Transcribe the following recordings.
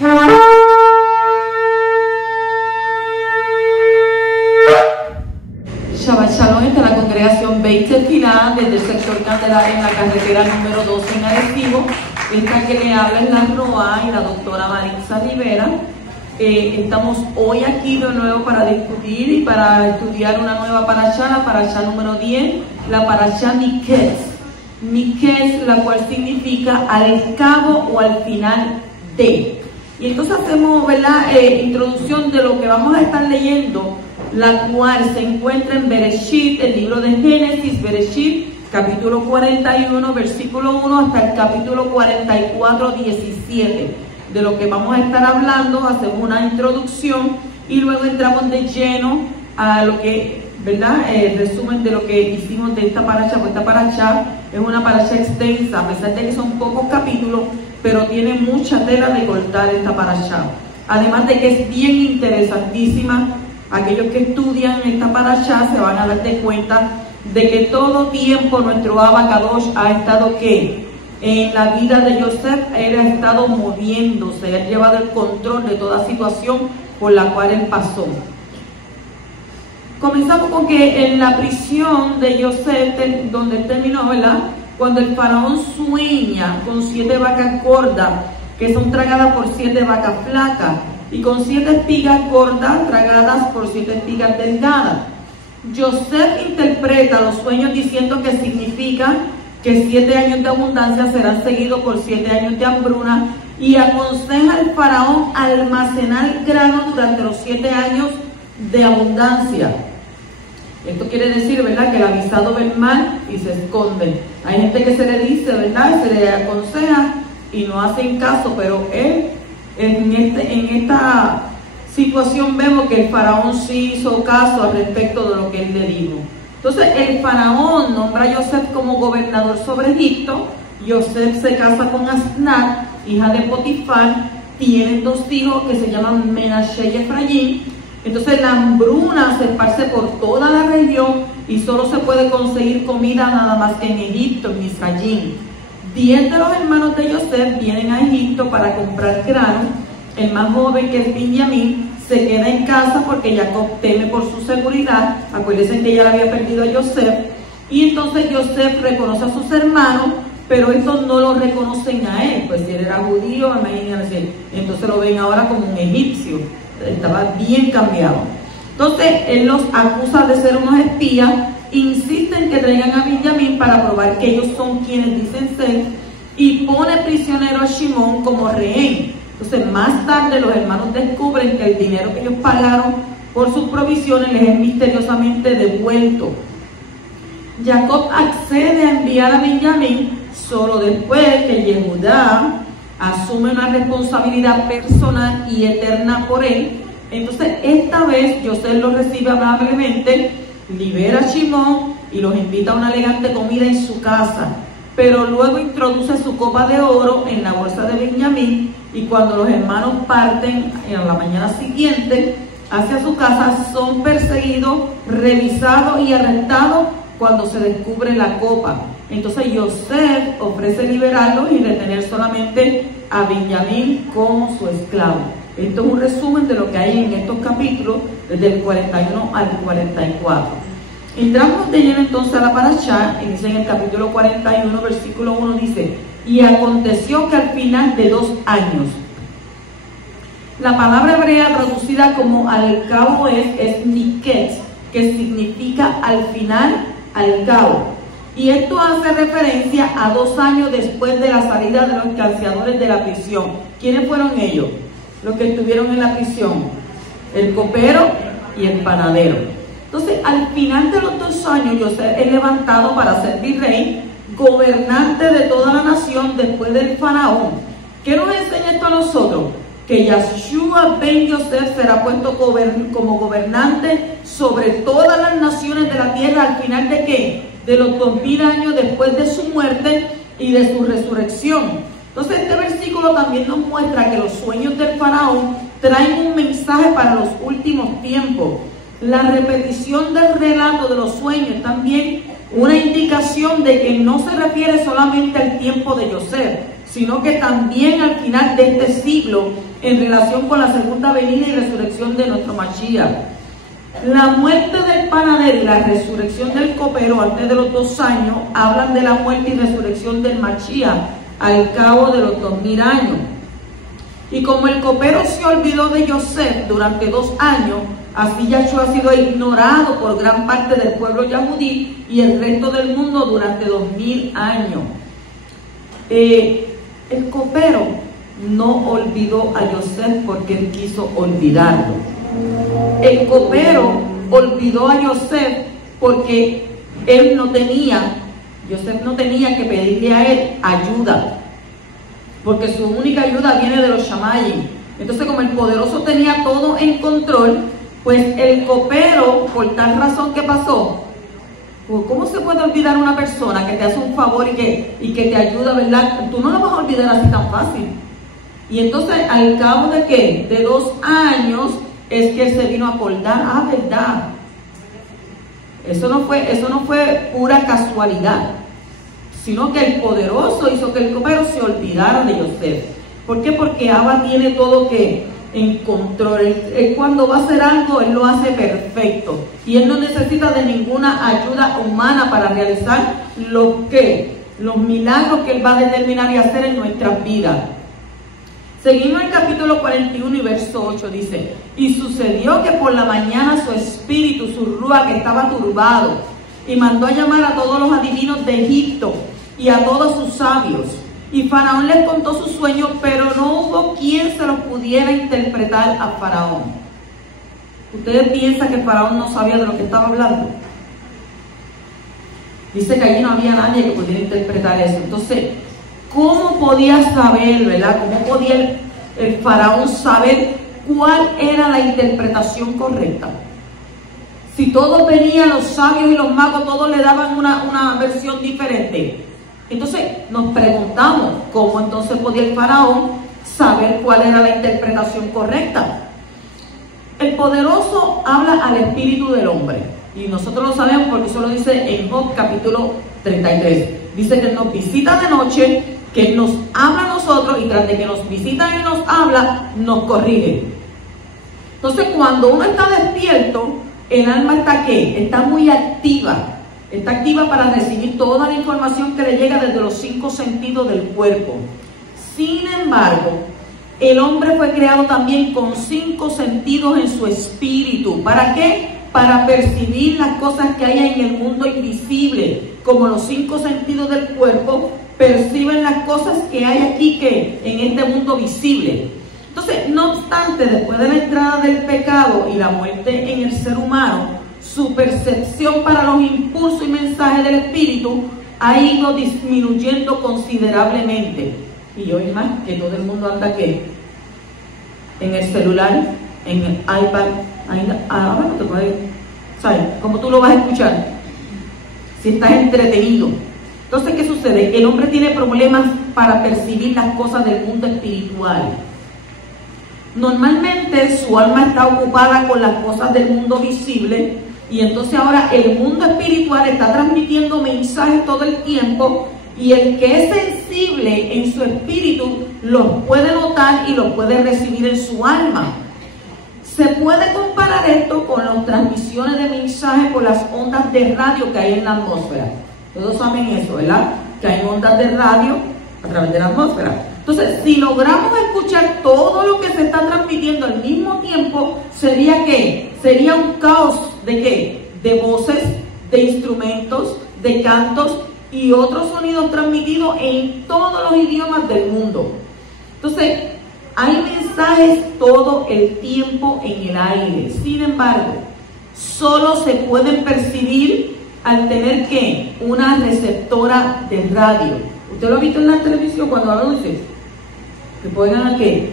Shabbat Shalom, esta es la congregación Beit Tefilá desde el sector Candelaria en la carretera número 12 en Arecibo. Esta que le habla es la Roa y la doctora Maritza Rivera. Estamos hoy aquí de nuevo para discutir y para estudiar una nueva parashá, la parashá número 10, la parashá Miketz. Miketz, la cual significa al cabo o al final de. Y entonces hacemos, ¿verdad?, introducción de lo que vamos a estar leyendo, la cual se encuentra en Bereshit, el libro de Génesis, Bereshit, capítulo 41, versículo 1 hasta el capítulo 44, 17. De lo que vamos a estar hablando, hacemos una introducción y luego entramos de lleno a lo que, ¿verdad?, resumen de lo que hicimos de esta parashá. Pues esta parashá es una parashá extensa, a pesar de que son pocos capítulos, pero tiene mucha tela de cortar esta parashá. Además de que es bien interesantísima. Aquellos que estudian esta parashá se van a dar de cuenta de que todo tiempo nuestro Abba Kadosh ha estado ¿qué? En la vida de Yosef. Él ha estado moviéndose, ha llevado el control de toda situación por la cual él pasó. Comenzamos con que en la prisión de Yosef, donde él terminó, ¿verdad?, cuando el faraón sueña con 7 vacas gordas que son tragadas por 7 vacas flacas, y con 7 espigas gordas tragadas por 7 espigas delgadas. Yosef interpreta los sueños diciendo que significa que 7 años de abundancia serán seguidos por 7 años de hambruna, y aconseja al faraón almacenar grano durante los 7 años de abundancia. Esto quiere decir, ¿verdad?, que el avisado ve el mal y se esconde. Hay gente que se le dice, ¿verdad?, se le aconseja y no hacen caso, pero él, en esta situación vemos que el faraón sí hizo caso al respecto de lo que él le dijo. Entonces el faraón nombra a Yosef como gobernador sobre Egipto. Yosef se casa con Asnat, hija de Potifar. Tienen 2 hijos que se llaman Menashe y Efraín. Entonces la hambruna se esparce por toda la región y solo se puede conseguir comida nada más que en Egipto, en Misrayim. 10 de los hermanos de Yosef vienen a Egipto para comprar grano. El más joven, que es Benjamín, se queda en casa porque Jacob teme por su seguridad. Acuérdense que ella había perdido a Yosef. Y entonces Yosef reconoce a sus hermanos, pero estos no lo reconocen a él. Pues si él era judío, imagínense, entonces lo ven ahora como un egipcio. Estaba bien cambiado. Entonces él los acusa de ser unos espías. Insisten que traigan a Benjamín para probar que ellos son quienes dicen ser, y pone prisionero a Shimón como rehén. Entonces más tarde los hermanos descubren que el dinero que ellos pagaron por sus provisiones les es misteriosamente devuelto. Jacob accede a enviar a Benjamín solo después que Yehudá asume una responsabilidad personal y eterna por él. Entonces esta vez Yosef los recibe amablemente, libera a Shimón y los invita a una elegante comida en su casa, pero luego introduce su copa de oro en la bolsa de Benjamín, y cuando los hermanos parten en la mañana siguiente hacia su casa, son perseguidos, revisados y arrestados cuando se descubre la copa. Entonces Yosef ofrece liberarlos y retener solamente a Benjamín como su esclavo. Esto es un resumen de lo que hay en estos capítulos, desde el 41 al 44. Entramos de lleno entonces a la parashá, y dice en el capítulo 41, versículo 1, dice: y aconteció que al final de 2 años. La palabra hebrea traducida como al cabo es Miketz, que significa al final, al cabo. Y esto hace referencia a 2 años después de la salida de los escarciadores de la prisión. ¿Quiénes fueron ellos? Los que estuvieron en la prisión: el copero y el panadero. Entonces, al final de los 2 años, Yosef es levantado para ser virrey, gobernante de toda la nación después del faraón. ¿Qué nos enseña esto a nosotros? Que Yeshua ben Yosef será puesto como gobernante sobre todas las naciones de la tierra al final de ¿qué? De los 2000 años después de su muerte y de su resurrección. Entonces este versículo también nos muestra que los sueños del faraón traen un mensaje para los últimos tiempos. La repetición del relato de los sueños también una indicación de que no se refiere solamente al tiempo de Yosef, sino que también al final de este siglo, en relación con la segunda venida y resurrección de nuestro Mashiach. La muerte del panadero y la resurrección del copero antes de los 2 años hablan de la muerte y resurrección del Mashiach al cabo de los 2000 años. Y como el copero se olvidó de Yosef durante 2 años, así Yahshua ha sido ignorado por gran parte del pueblo yahudí y el resto del mundo durante 2000 años. El copero no olvidó a Yosef porque él quiso olvidarlo. El copero olvidó a Yosef porque Yosef no tenía que pedirle a él ayuda, porque su única ayuda viene de los Shamayim. Entonces, como el poderoso tenía todo en control, pues el copero, por tal razón que pasó, pues ¿cómo se puede olvidar una persona que te hace un favor y que te ayuda, verdad? Tú no lo vas a olvidar así tan fácil. Y entonces, al cabo de ¿qué? De 2 años, es que él se vino a acordar, verdad. Eso no fue pura casualidad, sino que el poderoso hizo que el copero se olvidara de Yosef. ¿Por qué? Porque Abba tiene todo en control. Él cuando va a hacer algo, él lo hace perfecto. Y él no necesita de ninguna ayuda humana para realizar los milagros que él va a determinar y hacer en nuestras vidas. Seguimos el capítulo 41 y verso 8, dice: y sucedió que por la mañana su espíritu, su rúa, que estaba turbado, y mandó a llamar a todos los adivinos de Egipto y a todos sus sabios. Y Faraón les contó su sueño, pero no hubo quien se los pudiera interpretar a Faraón. ¿Ustedes piensan que Faraón no sabía de lo que estaba hablando? Dice que allí no había nadie que pudiera interpretar eso. Entonces, ¿cómo podía saber, verdad? ¿Cómo podía el Faraón saber cuál era la interpretación correcta? Si todos venían, los sabios y los magos, todos le daban una versión diferente. Entonces nos preguntamos, ¿cómo entonces podía el Faraón saber cuál era la interpretación correcta? El poderoso habla al espíritu del hombre. Y nosotros lo sabemos porque eso lo dice en Job capítulo 33. Dice que Él nos visita de noche, que Él nos habla a nosotros y tras de que nos visita y nos habla, nos corrige. Entonces cuando uno está despierto, el alma está ¿qué? Está muy activa. Está activa para recibir toda la información que le llega desde los 5 sentidos del cuerpo. Sin embargo, el hombre fue creado también con 5 sentidos en su espíritu. ¿Para qué? Para percibir las cosas que hay en el mundo invisible. Como los 5 sentidos del cuerpo perciben las cosas que hay aquí en este mundo visible. Entonces, no obstante, después de la entrada del pecado y la muerte en el ser humano, su percepción para los impulsos y mensajes del espíritu ha ido disminuyendo considerablemente. Y hoy más que todo el mundo anda ¿qué? En el celular, en el iPad. Ahora no te puedes, ¿sabes? ¿Cómo tú lo vas a escuchar? Si estás entretenido. Entonces, ¿qué sucede? El hombre tiene problemas para percibir las cosas del mundo espiritual. Normalmente su alma está ocupada con las cosas del mundo visible y entonces ahora el mundo espiritual está transmitiendo mensajes todo el tiempo y el que es sensible en su espíritu los puede notar y los puede recibir en su alma. Se puede comparar esto con las transmisiones de mensajes por las ondas de radio que hay en la atmósfera. Todos saben eso, ¿verdad? Que hay ondas de radio a través de la atmósfera. Entonces, si logramos escuchar todo lo que se está transmitiendo al mismo tiempo, ¿sería qué? Sería un caos ¿de qué? De voces, de instrumentos, de cantos y otros sonidos transmitidos en todos los idiomas del mundo. Entonces, hay mensajes todo el tiempo en el aire. Sin embargo, solo se pueden percibir al tener ¿qué? Una receptora de radio. ¿Usted lo ha visto en la televisión cuando anuncian? Que pongan ¿qué?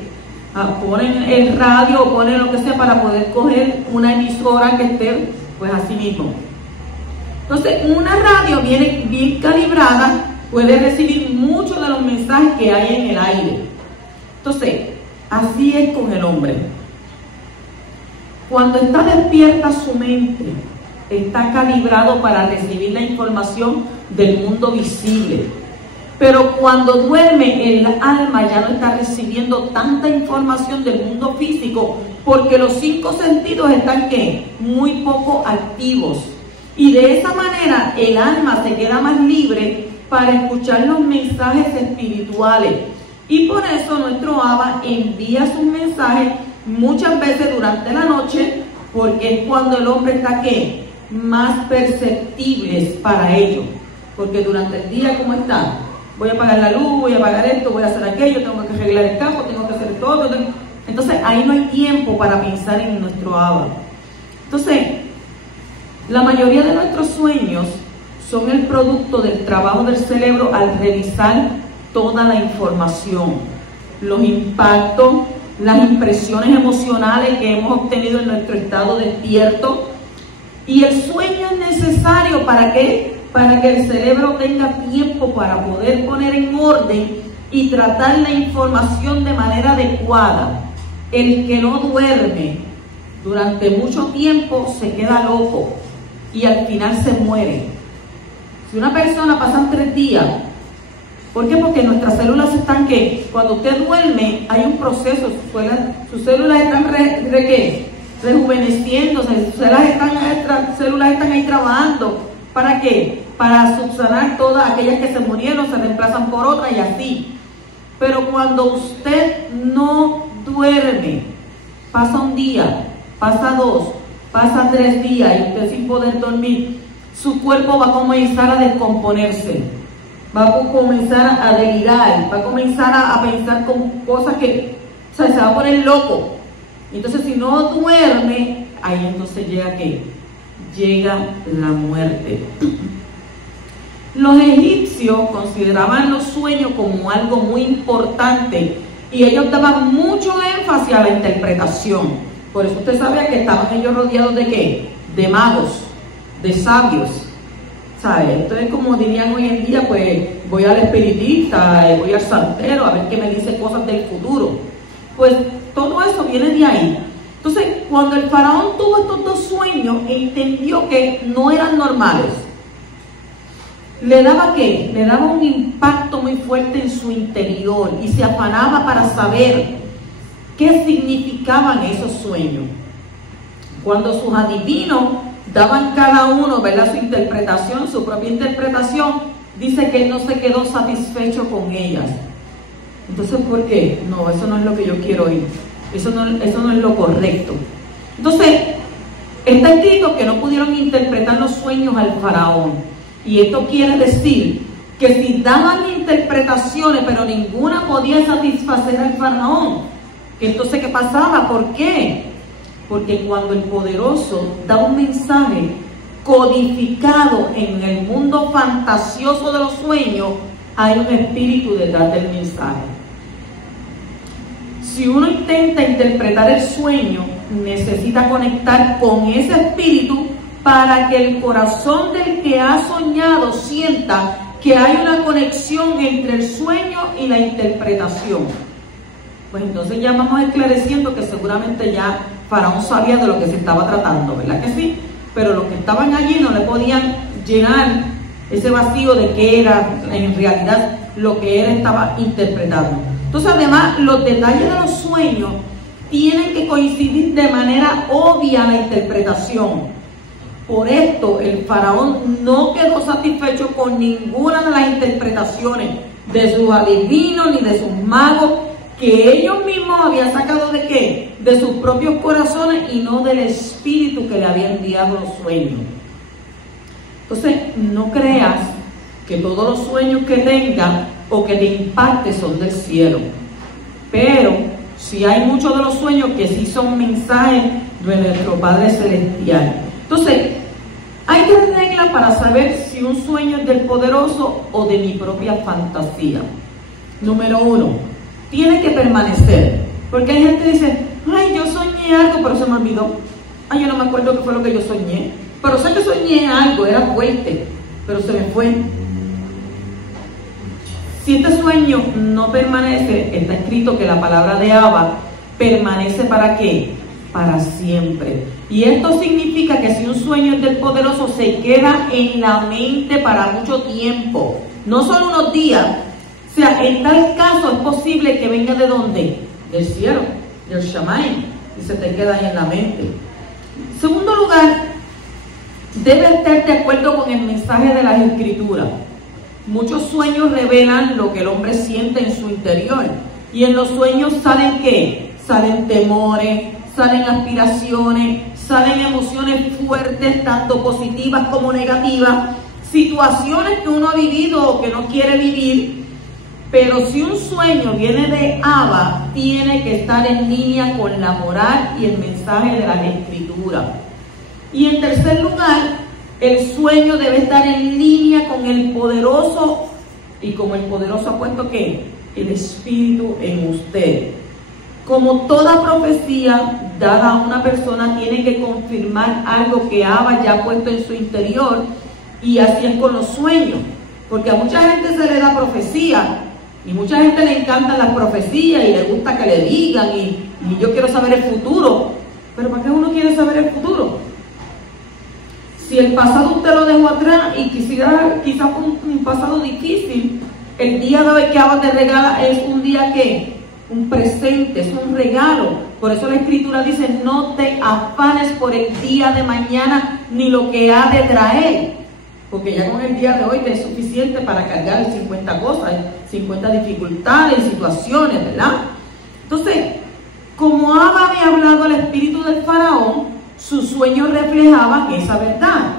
Ponen el radio o ponen lo que sea para poder coger una emisora que esté pues así mismo. Entonces, una radio bien calibrada puede recibir muchos de los mensajes que hay en el aire. Entonces, así es con el hombre. Cuando está despierta su mente, está calibrado para recibir la información del mundo visible. Pero cuando duerme, el alma ya no está recibiendo tanta información del mundo físico, porque los 5 sentidos están ¿qué? Muy poco activos. Y de esa manera el alma se queda más libre para escuchar los mensajes espirituales. Y por eso nuestro Abba envía sus mensajes muchas veces durante la noche, porque es cuando el hombre está ¿qué? Más perceptibles para ello. Porque durante el día, ¿cómo está? Voy a apagar la luz, voy a apagar esto, voy a hacer aquello, tengo que arreglar el campo, tengo que hacer todo. Entonces ahí no hay tiempo para pensar en nuestro Abba. Entonces, la mayoría de nuestros sueños son el producto del trabajo del cerebro al revisar toda la información, los impactos, las impresiones emocionales que hemos obtenido en nuestro estado despierto. Y el sueño es necesario ¿para qué? Para que el cerebro tenga tiempo para poder poner en orden y tratar la información de manera adecuada. El que no duerme durante mucho tiempo se queda loco y al final se muere. Si una persona pasa 3 días, ¿por qué? Porque nuestras células están ¿qué? Cuando usted duerme hay un proceso, sus células están rejuveneciéndose, sus células están ahí trabajando. ¿Para qué? Para subsanar todas aquellas que se murieron, se reemplazan por otras y así. Pero cuando usted no duerme, pasa un día, pasa 2, pasa 3 días y usted sin poder dormir, su cuerpo va a comenzar a descomponerse, va a comenzar a delirar, va a comenzar a pensar con cosas que, o sea, se va a poner loco. Entonces si no duerme, ahí entonces llega ¿qué? Llega la muerte. Los egipcios consideraban los sueños como algo muy importante y ellos daban mucho énfasis a la interpretación. Por eso usted sabía que estaban ellos rodeados de ¿qué? De magos, de sabios. ¿Sabe? Esto es como dirían hoy en día, pues voy al espiritista, voy al santero a ver qué me dice cosas del futuro. Pues todo eso viene de ahí. Entonces, cuando el faraón tuvo estos 2 sueños, entendió que no eran normales. ¿Le daba qué? Le daba un impacto muy fuerte en su interior y se afanaba para saber qué significaban esos sueños. Cuando sus adivinos daban cada uno, ¿verdad?, su interpretación, su propia interpretación, dice que él no se quedó satisfecho con ellas. Entonces, ¿por qué? No, eso no es lo que yo quiero oír. Eso no es lo correcto. Entonces, está escrito que no pudieron interpretar los sueños al faraón. Y esto quiere decir que si daban interpretaciones, pero ninguna podía satisfacer al faraón. Entonces, ¿qué pasaba? ¿Por qué? Porque cuando el poderoso da un mensaje codificado en el mundo fantasioso de los sueños, hay un espíritu detrás del mensaje. Si uno intenta interpretar el sueño, necesita conectar con ese espíritu para que el corazón del que ha soñado sienta que hay una conexión entre el sueño y la interpretación. Pues entonces ya vamos esclareciendo que seguramente ya Faraón sabía de lo que se estaba tratando, ¿verdad que sí? Pero los que estaban allí no le podían llenar ese vacío de qué era en realidad lo que él estaba interpretando. Entonces, además, los detalles de los sueños tienen que coincidir de manera obvia en la interpretación. Por esto, el faraón no quedó satisfecho con ninguna de las interpretaciones de sus adivinos ni de sus magos, que ellos mismos habían sacado ¿de qué? De sus propios corazones y no del espíritu que le había enviado los sueños. Entonces, no creas que todos los sueños que tengas o que te impacte son del cielo, pero si hay muchos de los sueños que sí son mensajes de nuestro Padre Celestial. Entonces, hay 3 reglas para saber si un sueño es del poderoso o de mi propia fantasía. Número 1, tiene que permanecer, porque hay gente que dice, ay, yo soñé algo, pero se me olvidó. Ay, yo no me acuerdo qué fue lo que yo soñé, pero sé que soñé algo, era fuerte, pero se me fue. Si este sueño no permanece, está escrito que la palabra de Abba permanece ¿para qué? Para siempre. Y esto significa que si un sueño es del poderoso, se queda en la mente para mucho tiempo. No solo unos días, O sea, en tal caso es posible que venga ¿de dónde? Del cielo, del Shammai, y se te queda ahí en la mente. En segundo lugar, debe estar de acuerdo con el mensaje de las Escrituras. Muchos sueños revelan lo que el hombre siente en su interior. Y en los sueños salen ¿qué? Salen temores, salen aspiraciones, salen emociones fuertes, tanto positivas como negativas, situaciones que uno ha vivido o que no quiere vivir. Pero si un sueño viene de Abba, tiene que estar en línea con la moral y el mensaje de las Escrituras. Y en tercer lugar, el sueño debe estar en línea con el poderoso, y como el poderoso ha puesto ¿qué? El Espíritu en usted. Como toda profecía dada a una persona tiene que confirmar algo que Abba ya ha puesto en su interior, y así es con los sueños, porque a mucha gente se le da profecía, y mucha gente le encantan las profecías y le gusta que le digan, y yo quiero saber el futuro. Pero ¿para qué uno quiere saber el futuro? Si el pasado usted lo dejó atrás y quizás fue un pasado difícil, el día de hoy que Abba te regala es un día que, un presente, es un regalo. Por eso la Escritura dice, no te afanes por el día de mañana ni lo que ha de traer, porque ya con el día de hoy te es suficiente para cargar 50 cosas, 50 dificultades, situaciones, ¿verdad? Entonces, como Abba había hablado al espíritu del faraón, sus sueños reflejaban esa verdad,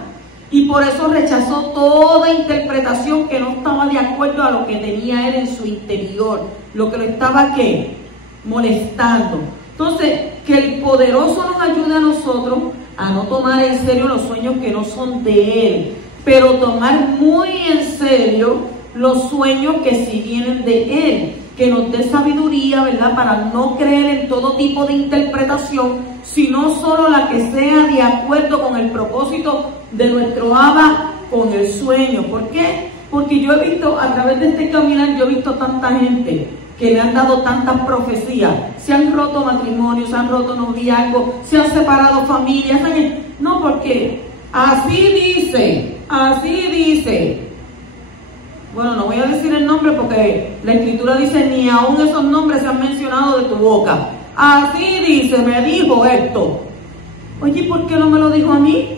y por eso rechazó toda interpretación que no estaba de acuerdo a lo que tenía él en su interior, lo que lo estaba ¿qué? Molestando. Entonces, que el poderoso nos ayude a nosotros a no tomar en serio los sueños que no son de él, pero tomar muy en serio los sueños que sí vienen de él, que nos dé sabiduría, ¿verdad? Para no creer en todo tipo de interpretación, sino solo la que sea de acuerdo con el propósito de nuestro Abba con el sueño. ¿Por qué? Porque yo he visto, a través de este caminar, yo he visto tanta gente que le han dado tantas profecías, se han roto matrimonios, se han roto noviazgos, se han separado familias. No, porque así dice. Bueno, no voy a decir el nombre porque la Escritura dice, ni aún esos nombres se han mencionado de tu boca. Así dice, me dijo esto. Oye, ¿por qué no me lo dijo a mí?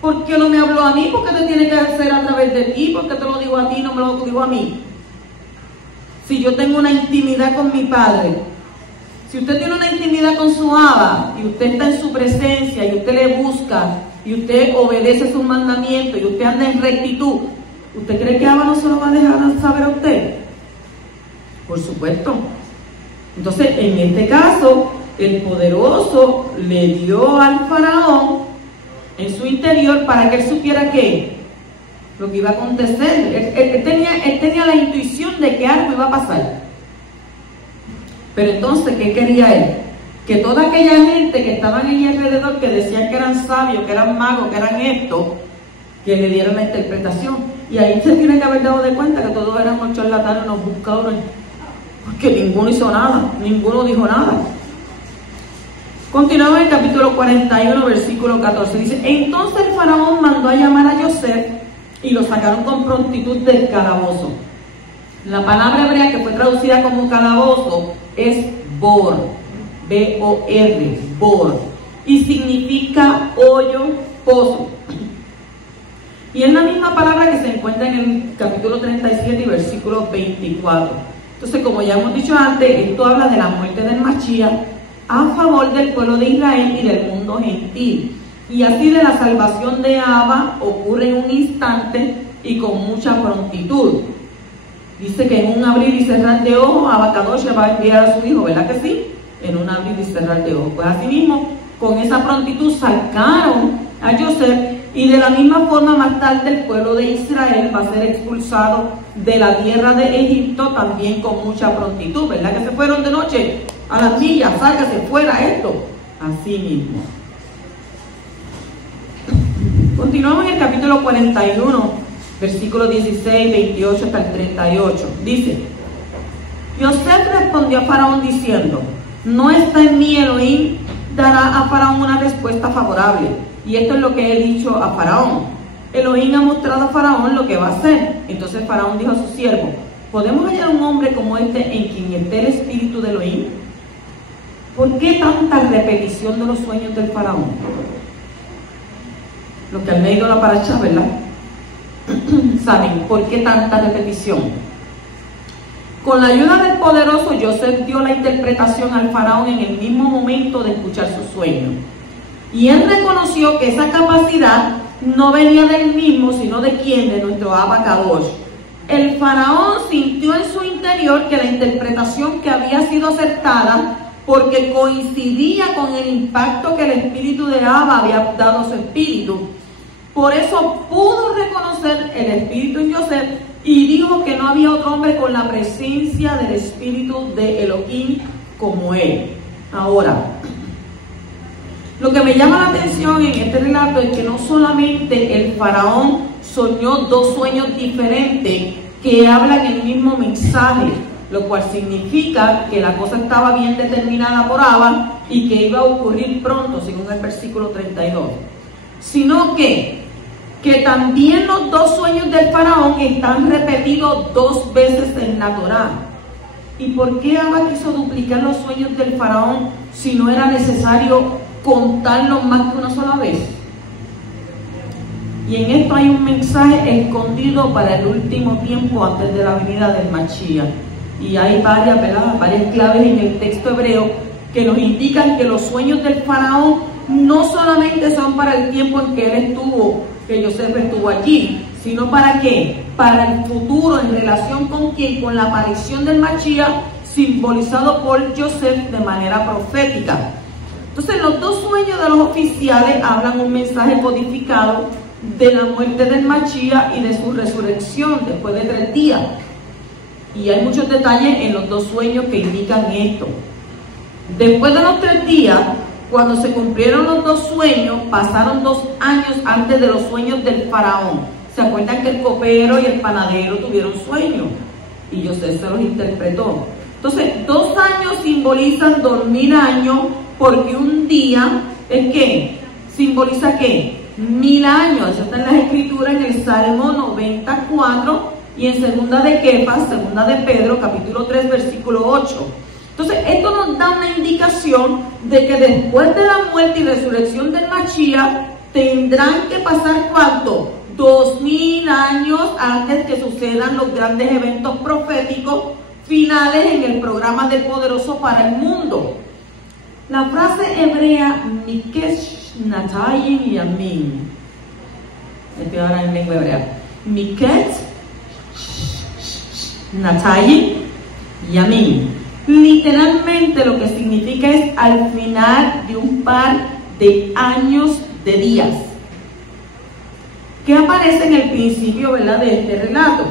¿Por qué no me habló a mí? ¿Por qué te tiene que hacer a través de ti? ¿Por qué te lo digo a ti y no me lo digo a mí? Si yo tengo una intimidad con mi Padre, si usted tiene una intimidad con su Abba y usted está en su presencia y usted le busca y usted obedece sus mandamientos y usted anda en rectitud, ¿usted cree que Abba no se lo va a dejar saber a usted? Por supuesto. Entonces, en este caso, el poderoso le dio al faraón en su interior para que él supiera qué, lo que iba a acontecer. Él tenía la intuición de que algo iba a pasar. Pero entonces, ¿qué quería él? Que toda aquella gente que estaban ahí alrededor, que decían que eran sabios, que eran magos, que eran esto, que le dieron la interpretación. Y ahí se tiene que haber dado de cuenta que todos éramos charlatanes, unos buscadores, porque ninguno hizo nada, ninguno dijo nada. Continuamos en el capítulo 41, versículo 14. Dice, entonces el faraón mandó a llamar a Joseph y lo sacaron con prontitud del calabozo. La palabra hebrea que fue traducida como calabozo es bor, B-O-R, bor, y significa hoyo, pozo. Y es la misma palabra que se encuentra en el capítulo 37 y versículo 24. Entonces, como ya hemos dicho antes, esto habla de la muerte del Mashiach a favor del pueblo de Israel y del mundo gentil. Y así de la salvación de Abba ocurre en un instante y con mucha prontitud. Dice que en un abrir y cerrar de ojos, Abba Kadosh le va a enviar a su hijo, ¿verdad que sí? En un abrir y cerrar de ojos. Pues así mismo, con esa prontitud sacaron a Joseph, y de la misma forma más tarde el pueblo de Israel va a ser expulsado de la tierra de Egipto también con mucha prontitud, ¿verdad? Que se fueron de noche a las millas, sálgase fuera esto, así mismo. Continuamos en el capítulo 41, versículos 16, 28 hasta el 38. Dice, Joseph respondió a Faraón diciendo, no está en mí Elohim, dará a Faraón una respuesta favorable. Y esto es lo que he dicho a Faraón. Elohim ha mostrado a Faraón lo que va a hacer. Entonces Faraón dijo a su siervo, ¿Podemos hallar un hombre como este en quien esté el espíritu de Elohim? ¿Por qué tanta repetición de los sueños del faraón? Los que han leído la parashá, ¿verdad? Saben por qué tanta repetición. Con la ayuda del poderoso, Joseph dio la interpretación al faraón en el mismo momento de escuchar su sueño. Y él reconoció que esa capacidad no venía del mismo, sino de quién, de nuestro Abba Kadosh. El faraón sintió en su interior que la interpretación que había sido acertada, porque coincidía con el impacto que el espíritu de Abba había dado a su espíritu. Por eso pudo reconocer el espíritu en Joseph y dijo que no había otro hombre con la presencia del espíritu de Elohim como él. Ahora, lo que me llama la atención en este relato es que no solamente el faraón soñó dos sueños diferentes que hablan el mismo mensaje, lo cual significa que la cosa estaba bien determinada por Abba y que iba a ocurrir pronto, según el versículo 32, sino que también los dos sueños del faraón están repetidos dos veces en la Torá. ¿Y por qué Abba quiso duplicar los sueños del faraón si no era necesario contarlos más que una sola vez? Y en esto hay un mensaje escondido para el último tiempo antes de la venida del Mashiach. Y hay varias claves en el texto hebreo que nos indican que los sueños del faraón no solamente son para el tiempo en que él estuvo, que Joseph estuvo allí, sino para qué, para el futuro, en relación con quién, con la aparición del Mashiach, simbolizado por Joseph de manera profética. Entonces los dos sueños de los oficiales hablan un mensaje codificado de la muerte del Mashiach y de su resurrección después de 3 días. Y hay muchos detalles en los dos sueños que indican esto. Después de los 3 días, cuando se cumplieron los dos sueños, pasaron 2 años antes de los sueños del faraón. ¿Se acuerdan que el copero y el panadero tuvieron sueños? Y José se los interpretó. Entonces, 2 años simbolizan 2000 años, porque un día es ¿qué? ¿Simboliza qué? 1000 años. Eso está en las escrituras en el Salmo 94 y en segunda de Kefas, segunda de Pedro, capítulo 3, versículo 8. Entonces, esto nos da una indicación de que después de la muerte y resurrección del Mashiach, tendrán que pasar ¿cuánto? 2000 años antes que sucedan los grandes eventos proféticos finales en el programa del poderoso para el mundo. La frase hebrea Mikesh Natayim Yamin. Estoy ahora en lengua hebrea. Mikesh Natayim Yamin. Literalmente lo que significa es al final de un par de años de días, que aparece en el principio, ¿verdad?, de este relato.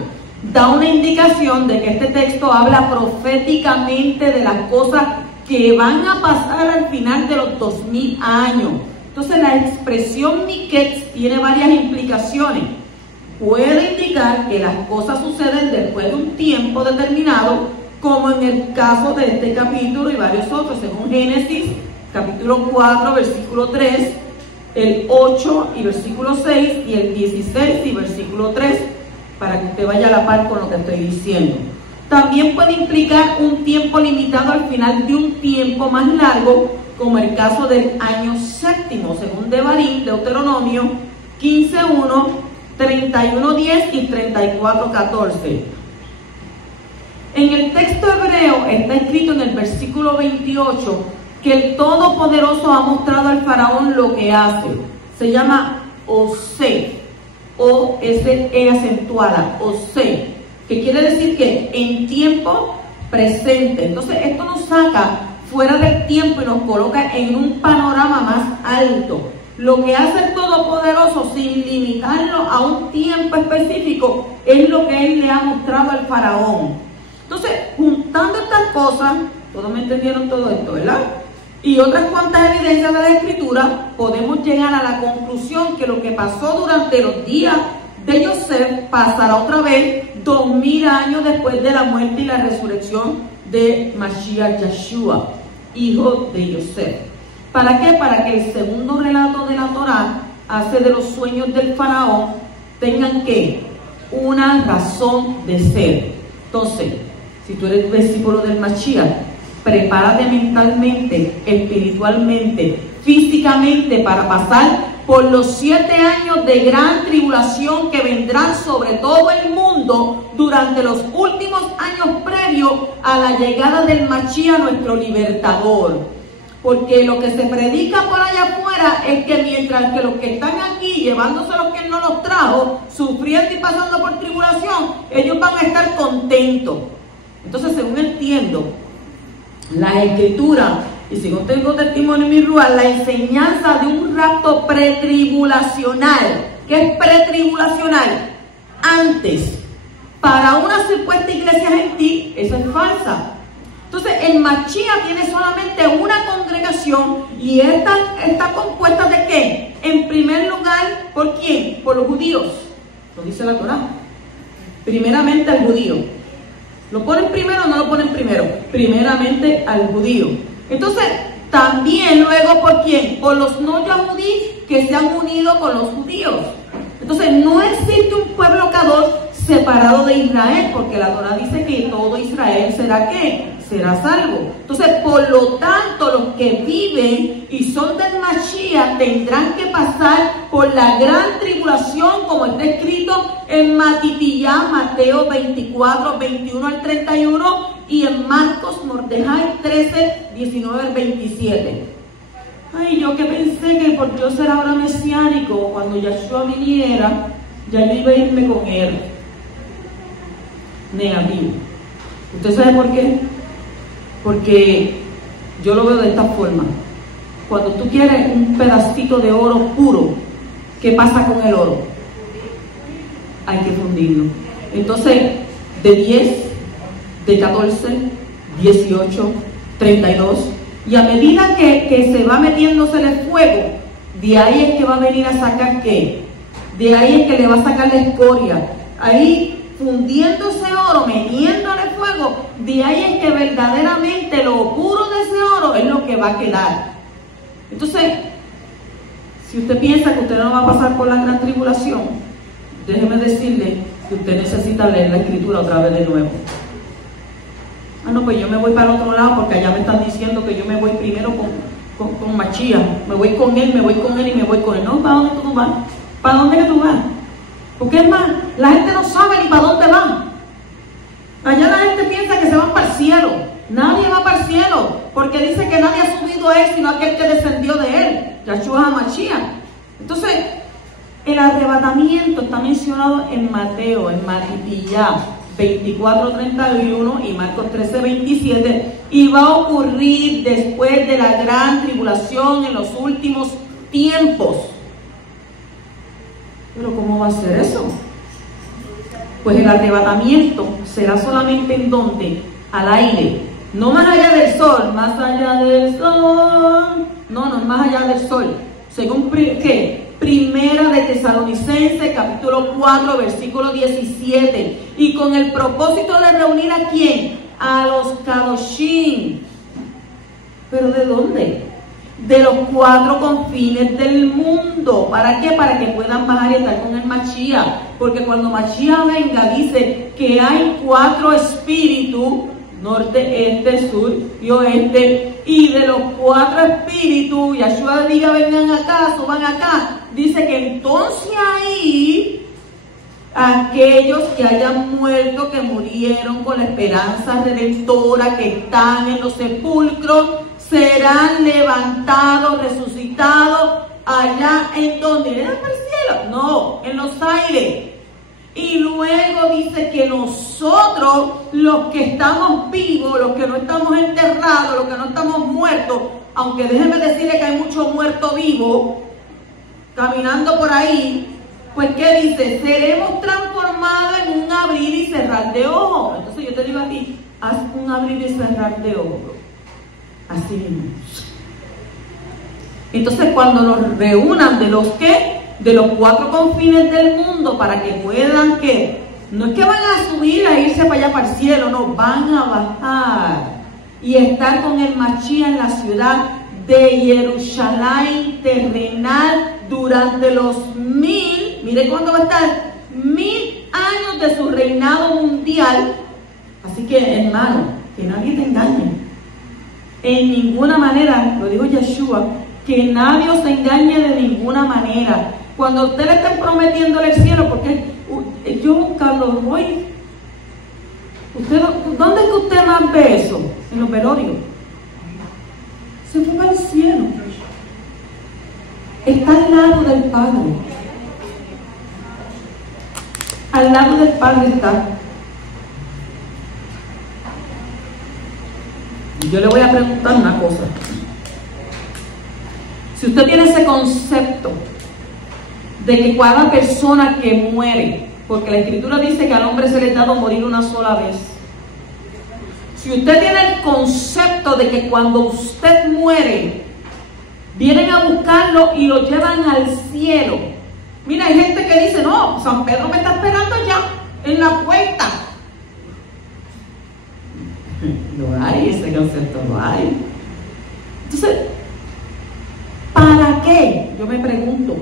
Da una indicación de que este texto habla proféticamente de las cosas que van a pasar al final de los 2000 años. Entonces la expresión Miketz tiene varias implicaciones. Puede indicar que las cosas suceden después de un tiempo determinado, como en el caso de este capítulo y varios otros, según Génesis, capítulo 4, versículo 3, el 8 y versículo 6, y el 16 y versículo 3, para que usted vaya a la par con lo que estoy diciendo. También puede implicar un tiempo limitado al final de un tiempo más largo, como el caso del año séptimo, según Devarim, Deuteronomio 15:1, 31:10 y 34:14. En el texto hebreo está escrito en el versículo 28 que el Todopoderoso ha mostrado al faraón lo que hace. Se llama Ose, O-S-E acentuada, Ose, que quiere decir que en tiempo presente. Entonces esto nos saca fuera del tiempo y nos coloca en un panorama más alto. Lo que hace el Todopoderoso, sin limitarlo a un tiempo específico, es lo que Él le ha mostrado al faraón. Entonces, juntando estas cosas, todos me entendieron todo esto, ¿verdad? Y otras cuantas evidencias de la Escritura, podemos llegar a la conclusión que lo que pasó durante los días de Joseph pasará otra vez 2000 años después de la muerte y la resurrección de Mashiach Yeshua, hijo de Joseph. ¿Para qué? Para que el segundo relato de la Torá hace de los sueños del faraón tengan ¿qué? Una razón de ser. Entonces, si tú eres discípulo del Mashiach, prepárate mentalmente, espiritualmente, físicamente para pasar por los 7 años de gran tribulación que vendrán sobre todo el mundo durante los últimos años previos a la llegada del Mashiach, nuestro libertador. Porque lo que se predica por allá afuera es que mientras que los que están aquí llevándose los que no los trajo, sufriendo y pasando por tribulación, ellos van a estar contentos. Entonces, según entiendo, la escritura, y según tengo testimonio en mi lugar, la enseñanza de un rapto pretribulacional. ¿Qué es pretribulacional? Antes, para una supuesta iglesia gentil, eso es falsa. Entonces, el Mashiach tiene solamente una congregación y esta está compuesta ¿de qué? En primer lugar, ¿por quién? Por los judíos. Lo dice la Torá. Primeramente al judío. ¿Lo ponen primero o no lo ponen primero? Primeramente al judío. Entonces, también luego ¿por quién? Por los no yahudí que se han unido con los judíos. Entonces, no existe un pueblo Kadosh separado de Israel, porque la Torá dice que todo Israel será ¿qué? Será salvo. Entonces, por lo tanto, los que viven y son del Mashiach tendrán que pasar por la gran tribulación, como está escrito en Matitiyá, Mateo 24, 21 al 31, y en Marcos, Mordejai 13, 19 al 27. Ay, yo que pensé que por yo ser ahora mesiánico, cuando Yahshua viniera, ya yo iba a irme con él. Negativo. ¿Usted sabe por qué? Porque yo lo veo de esta forma. Cuando tú quieres un pedacito de oro puro, ¿qué pasa con el oro? Hay que fundirlo. Entonces, de 10, de 14, 18, 32, y a medida que se va metiéndose el fuego, de ahí es que va a venir a sacar ¿qué? De ahí es que le va a sacar la escoria. Ahí, fundiéndose oro, metiéndole fuego, de ahí es que verdaderamente lo puro de ese oro es lo que va a quedar. Entonces, si usted piensa que usted no va a pasar por la gran tribulación, déjeme decirle que usted necesita leer la escritura otra vez de nuevo. Ah, no, pues yo me voy para el otro lado porque allá me están diciendo que yo me voy primero con Mashiach. Me voy con él y me voy con él. No, ¿para dónde tú vas? ¿Para dónde que tú vas? Porque es más, la gente no sabe ni para dónde van. Allá la gente piensa que se van para el cielo. Nadie va para el cielo, porque dice que nadie ha subido a él, sino aquel que descendió de él, Yahshua HaMashiach. Entonces, el arrebatamiento está mencionado en Mateo, en Matitiyá 24:31 y Marcos 13:27, y va a ocurrir después de la gran tribulación en los últimos tiempos. Pero ¿cómo va a ser eso? Pues el arrebatamiento será solamente en donde, al aire, no más allá del sol, más allá del sol, no, más allá del sol, según ¿qué? Primera de Tesalonicenses, capítulo 4, versículo 17, y con el propósito de reunir ¿a quién? A los Kadoshim. ¿Pero de dónde? De los 4 confines del mundo. ¿Para qué? Para que puedan bajar y estar con el Mashiach. Porque cuando Mashiach venga, dice que hay 4 espíritus, norte, este, sur y oeste, y de los 4 espíritus, Yahshua diga vengan acá, suban acá, dice que entonces ahí aquellos que hayan muerto, que murieron con la esperanza redentora, que están en los sepulcros, serán levantados, resucitados, allá en donde, ¿en el cielo? No, en los aires. Y luego dice que nosotros, los que estamos vivos, los que no estamos enterrados, los que no estamos muertos, aunque déjenme decirle que hay muchos muertos vivos caminando por ahí, pues ¿qué dice? Seremos transformados en un abrir y cerrar de ojos. Entonces yo te digo a ti, haz un abrir y cerrar de ojos. Así mismo. Entonces cuando nos reúnan de los que, de los 4 confines del mundo, para que puedan que, no es que van a subir a irse para allá para el cielo, no, van a bajar y estar con el Mashiach en la ciudad de Jerusalén terrenal durante los 1000, mire cuándo va a estar, 1000 años de su reinado mundial, Así que, hermano, que nadie te engañe. En ninguna manera, lo dijo Yeshua, que nadie os engañe de ninguna manera. Cuando usted le estén prometiendo el cielo, porque yo cuando voy, ¿dónde es que usted más ve eso? En los velorios. Se fue para el cielo. Está al lado del Padre. Al lado del Padre está. Yo le voy a preguntar una cosa. Si usted tiene ese concepto de que cada persona que muere, porque la Escritura dice que al hombre se le ha dado morir una sola vez. Si usted tiene el concepto de que cuando usted muere, vienen a buscarlo y lo llevan al cielo. Mira, hay gente que dice, no, San Pedro me está esperando allá, en la puerta. Lo hay, ese concepto lo hay. Entonces, ¿para qué? Yo me pregunto,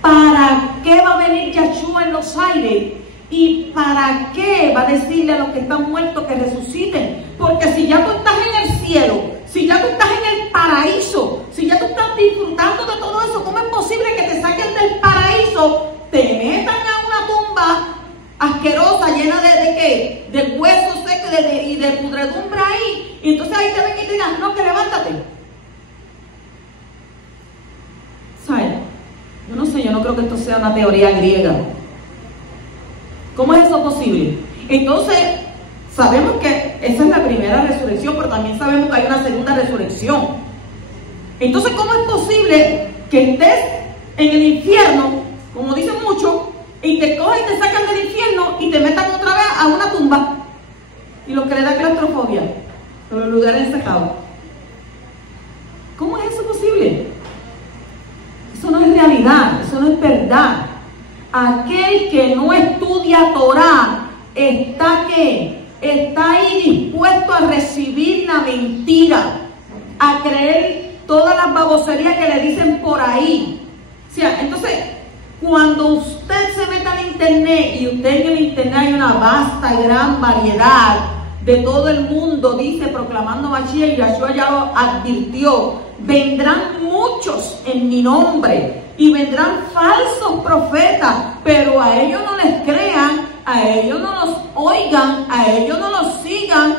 ¿para qué va a venir Yeshua en los aires? ¿Y para qué va a decirle a los que están muertos que resuciten? Porque si ya tú estás en el cielo, si ya tú estás en el paraíso, si ya tú estás disfrutando de todo eso, ¿cómo es posible que te saquen del paraíso, te metan a una tumba asquerosa, llena de qué? De huesos secos y de pudredumbre ahí, y entonces ahí te ven y te digan, no, que levántate? ¿Sabes? Yo no sé, yo no creo que esto sea una teoría griega. ¿Cómo es eso posible? Entonces, sabemos que esa es la primera resurrección, pero también sabemos que hay una segunda resurrección. Entonces, ¿cómo es posible que estés en el infierno, como dicen muchos, y te cogen y te sacan del infierno y te metan otra vez a una tumba? Y lo que le da claustrofobia, en los lugares encerrados. ¿Cómo es eso posible? Eso no es realidad, eso no es verdad. Aquel que no estudia Torah está ahí dispuesto a recibir la mentira, a creer todas las baboserías que le dicen por ahí. O sea, entonces, cuando usted se meta en internet, y usted en el internet hay una vasta y gran variedad de todo el mundo, dice proclamando Mashiach, y Yeshua ya lo advirtió, vendrán muchos en mi nombre y vendrán falsos profetas, pero a ellos no les crean, a ellos no los oigan, a ellos no los sigan.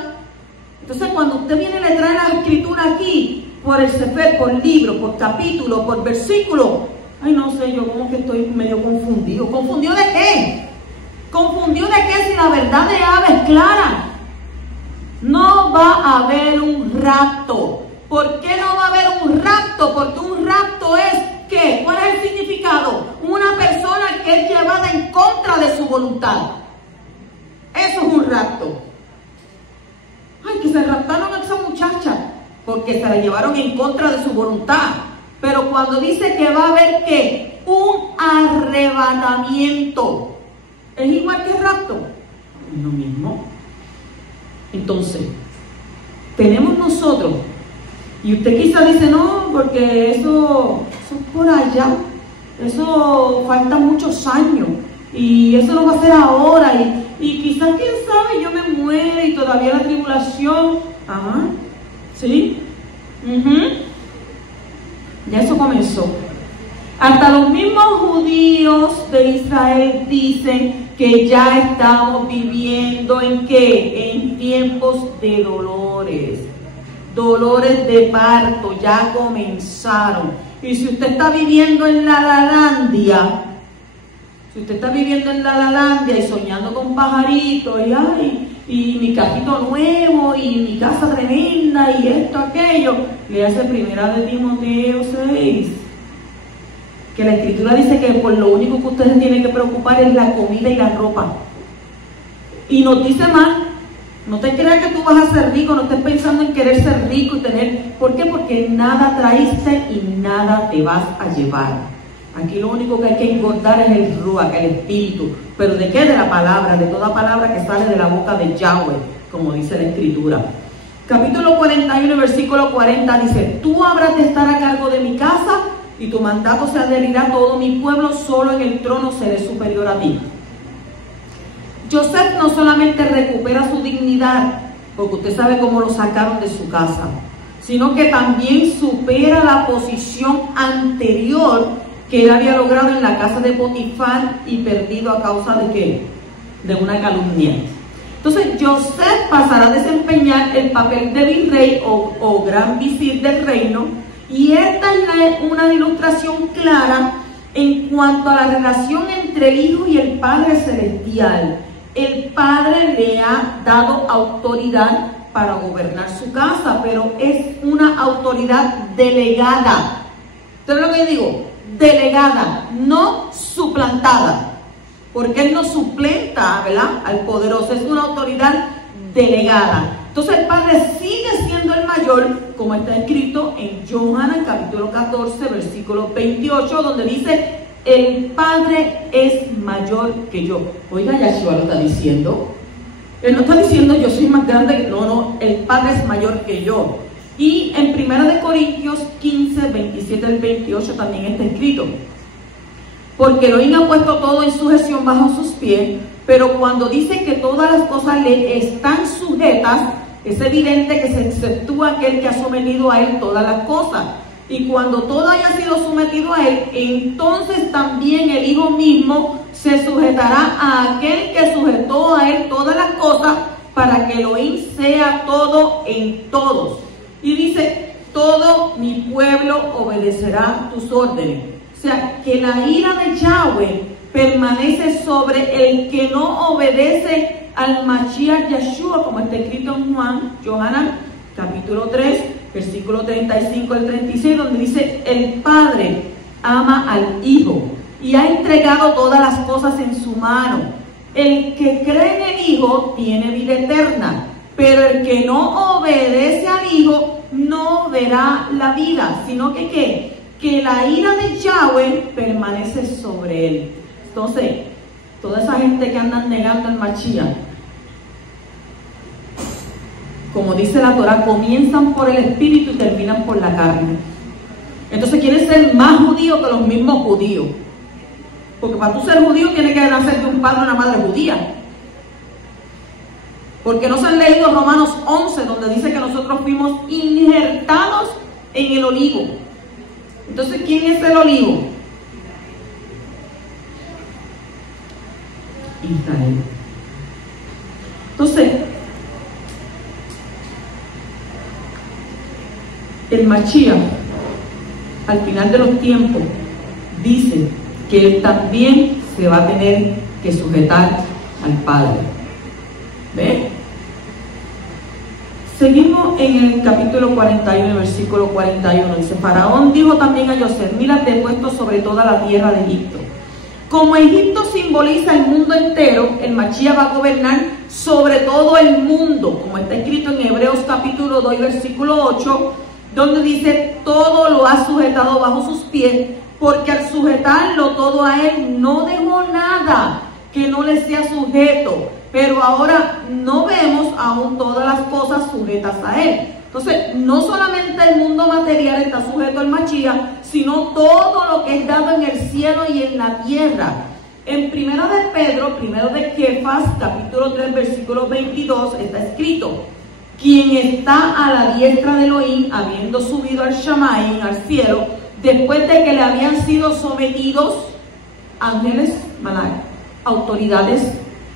Entonces, cuando usted viene y le trae la escritura aquí, por el sefer, por libro, por capítulo, por versículo, ay, no sé, yo como que estoy medio confundido. ¿Confundido de qué? ¿Confundido de qué si la verdad de Abba es clara? No va a haber un rapto. ¿Por qué no va a haber un rapto? Porque un rapto es, ¿qué? ¿Cuál es el significado? Una persona que es llevada en contra de su voluntad. Eso es un rapto. Ay, que se raptaron a esa muchacha porque se la llevaron en contra de su voluntad. Pero cuando dice que va a haber, ¿qué? Un arrebatamiento. ¿Es igual que el rapto? Es lo mismo. Entonces, tenemos nosotros, y usted quizá dice, no, porque eso es por allá, eso falta muchos años, y eso no va a ser ahora, y quizás, quién sabe, yo me muero y todavía la tribulación, ajá, ¿sí? Ya eso comenzó. Hasta los mismos judíos de Israel dicen que ya estamos viviendo ¿en qué? En tiempos de dolores. Dolores de parto ya comenzaron. Y si usted está viviendo en la Lalandia, si usted está viviendo en la Lalandia y soñando con pajaritos, y ay, y mi cajito nuevo, y mi casa tremenda, y esto, aquello, le hace primera de Timoteo 6. Que la escritura dice que por lo único que ustedes tienen que preocupar es la comida y la ropa. Y nos dice más, no te creas que tú vas a ser rico, no estés pensando en querer ser rico y tener, ¿por qué? Porque nada traíste y nada te vas a llevar. Aquí lo único que hay que engordar es el ruach, el espíritu. ¿Pero de qué? De la palabra, de toda palabra que sale de la boca de Yahweh, como dice la escritura. Capítulo 41, versículo 40 dice, tú habrás de estar a cargo de mi casa y tu mandato se adherirá a todo mi pueblo, solo en el trono seré superior a ti. Joseph no solamente recupera su dignidad, porque usted sabe cómo lo sacaron de su casa, sino que también supera la posición anterior que él había logrado en la casa de Potifar y perdido a causa de ¿qué? De una calumnia. Entonces Joseph pasará a desempeñar el papel de virrey o gran visir del reino, y esta es una ilustración clara en cuanto a la relación entre el Hijo y el Padre Celestial. El Padre le ha dado autoridad para gobernar su casa, pero es una autoridad delegada. ¿Ustedes lo que digo? Delegada, no suplantada, porque Él no suplenta, ¿verdad?, al poderoso, es una autoridad delegada. Entonces el Padre sigue siendo el mayor, como está escrito en Johanán capítulo 14, versículo 28, donde dice: el Padre es mayor que yo. Oiga, Yahshua lo está diciendo. Él no está diciendo yo soy más grande que... No, el Padre es mayor que yo. Y en 1 Corintios 15, 27 al 28 también está escrito: porque Elohim ha puesto todo en sujeción bajo sus pies, pero cuando dice que todas las cosas le están sujetas, es evidente que se exceptúa aquel que ha sometido a él todas las cosas. Y cuando todo haya sido sometido a él, entonces también el Hijo mismo se sujetará a aquel que sujetó a él todas las cosas, para que Elohim sea todo en todos. Y dice: todo mi pueblo obedecerá tus órdenes. O sea, que la ira de Yahweh permanece sobre el que no obedece al Mashiach Yeshua, como está escrito en Johanán capítulo 3, versículo 35 al 36, donde dice: el Padre ama al Hijo y ha entregado todas las cosas en su mano. El que cree en el Hijo tiene vida eterna, pero el que no obedece al Hijo no verá la vida, sino que ¿qué? Que la ira de Yahweh permanece sobre él. Entonces, toda esa gente que andan negando el Mashiach, como dice la Torah, comienzan por el espíritu y terminan por la carne. Entonces quieren ser más judíos que los mismos judíos, porque para tú ser judío tienes que nacer de un padre y una madre judía. Porque no se han leído Romanos 11, donde dice que nosotros fuimos injertados en el olivo. Entonces, ¿quién es el olivo? Israel. Entonces, el Mashiach, al final de los tiempos, dice que él también se va a tener que sujetar al Padre. ¿Ve? Seguimos en el capítulo 41, versículo 41. Dice: Faraón dijo también a José: mira, te he puesto sobre toda la tierra de Egipto. Como Egipto simboliza el mundo entero, el Mashiach va a gobernar sobre todo el mundo, como está escrito en Hebreos capítulo 2, versículo 8, donde dice: todo lo ha sujetado bajo sus pies, porque al sujetarlo todo a él no dejó nada que no le sea sujeto. Pero ahora no vemos aún todas las cosas sujetas a él. Entonces, no solamente el mundo material está sujeto al Mashiach, sino todo lo que es dado en el cielo y en la tierra. En 1 de Pedro, 1 de Kefas, capítulo 3, versículo 22, está escrito: quien está a la diestra de Elohim, habiendo subido al Shamayim, al cielo, después de que le habían sido sometidos ángeles, malach, autoridades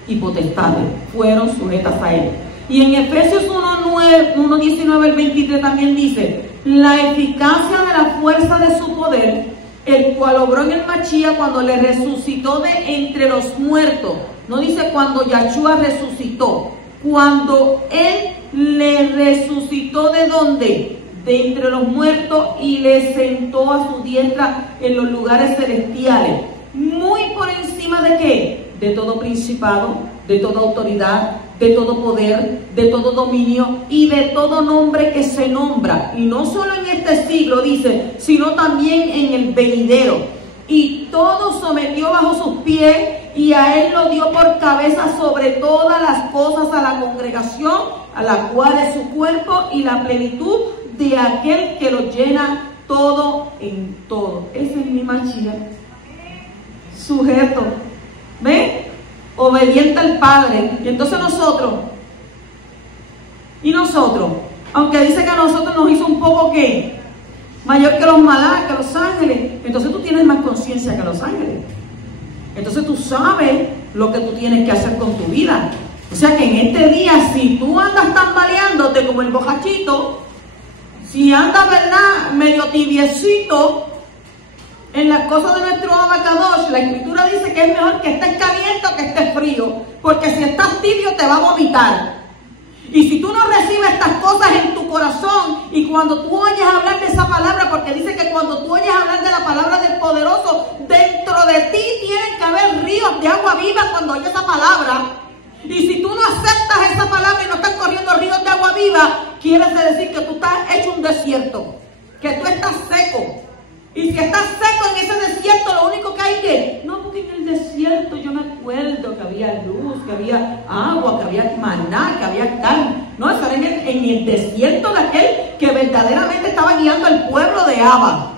y potestades, fueron sujetas a él. Y en Efesios 1, 19 al 23 también dice: la eficacia de la fuerza de su poder, el cual obró en el Mashiach cuando le resucitó de entre los muertos. No dice cuando Yahshua resucitó, cuando él le resucitó. ¿De dónde? De entre los muertos, y le sentó a su diestra en los lugares celestiales, muy por encima de ¿qué? De todo principado, de toda autoridad, de todo poder, de todo dominio y de todo nombre que se nombra. Y no solo en este siglo, dice, sino también en el venidero. Y todo sometió bajo sus pies, y a él lo dio por cabeza sobre todas las cosas a la congregación, a la cual es su cuerpo, y la plenitud de aquel que lo llena todo en todo. Ese es mi Mashiach. Sujeto. ¿Ve? obediente al Padre. Y entonces nosotros, aunque dice que a nosotros nos hizo un poco que mayor que los malacos, que los ángeles, entonces tú tienes más conciencia que los ángeles. Entonces tú sabes lo que tú tienes que hacer con tu vida. O sea que en este día, si tú andas tambaleándote como el bojachito, si andas, ¿verdad?, medio tibiecito en las cosas de nuestro abacadosh, la Escritura dice que es mejor que estés caliente o que estés frío, porque si estás tibio te va a vomitar. Y si tú no recibes estas cosas en tu corazón, y cuando tú oyes hablar de esa palabra, porque dice que cuando tú oyes hablar de la palabra del poderoso, dentro de ti tienen que haber ríos de agua viva cuando oyes esa palabra. Y si tú no aceptas esa palabra y no están corriendo ríos de agua viva, quiere decir que tú estás hecho un desierto, que tú estás seco. Y si estás seco en ese desierto, lo único que hay que... No, porque en el desierto yo me acuerdo que había luz, que había agua, que había maná, que había carne. No, eso era en el desierto de aquel que verdaderamente estaba guiando al pueblo de Abba.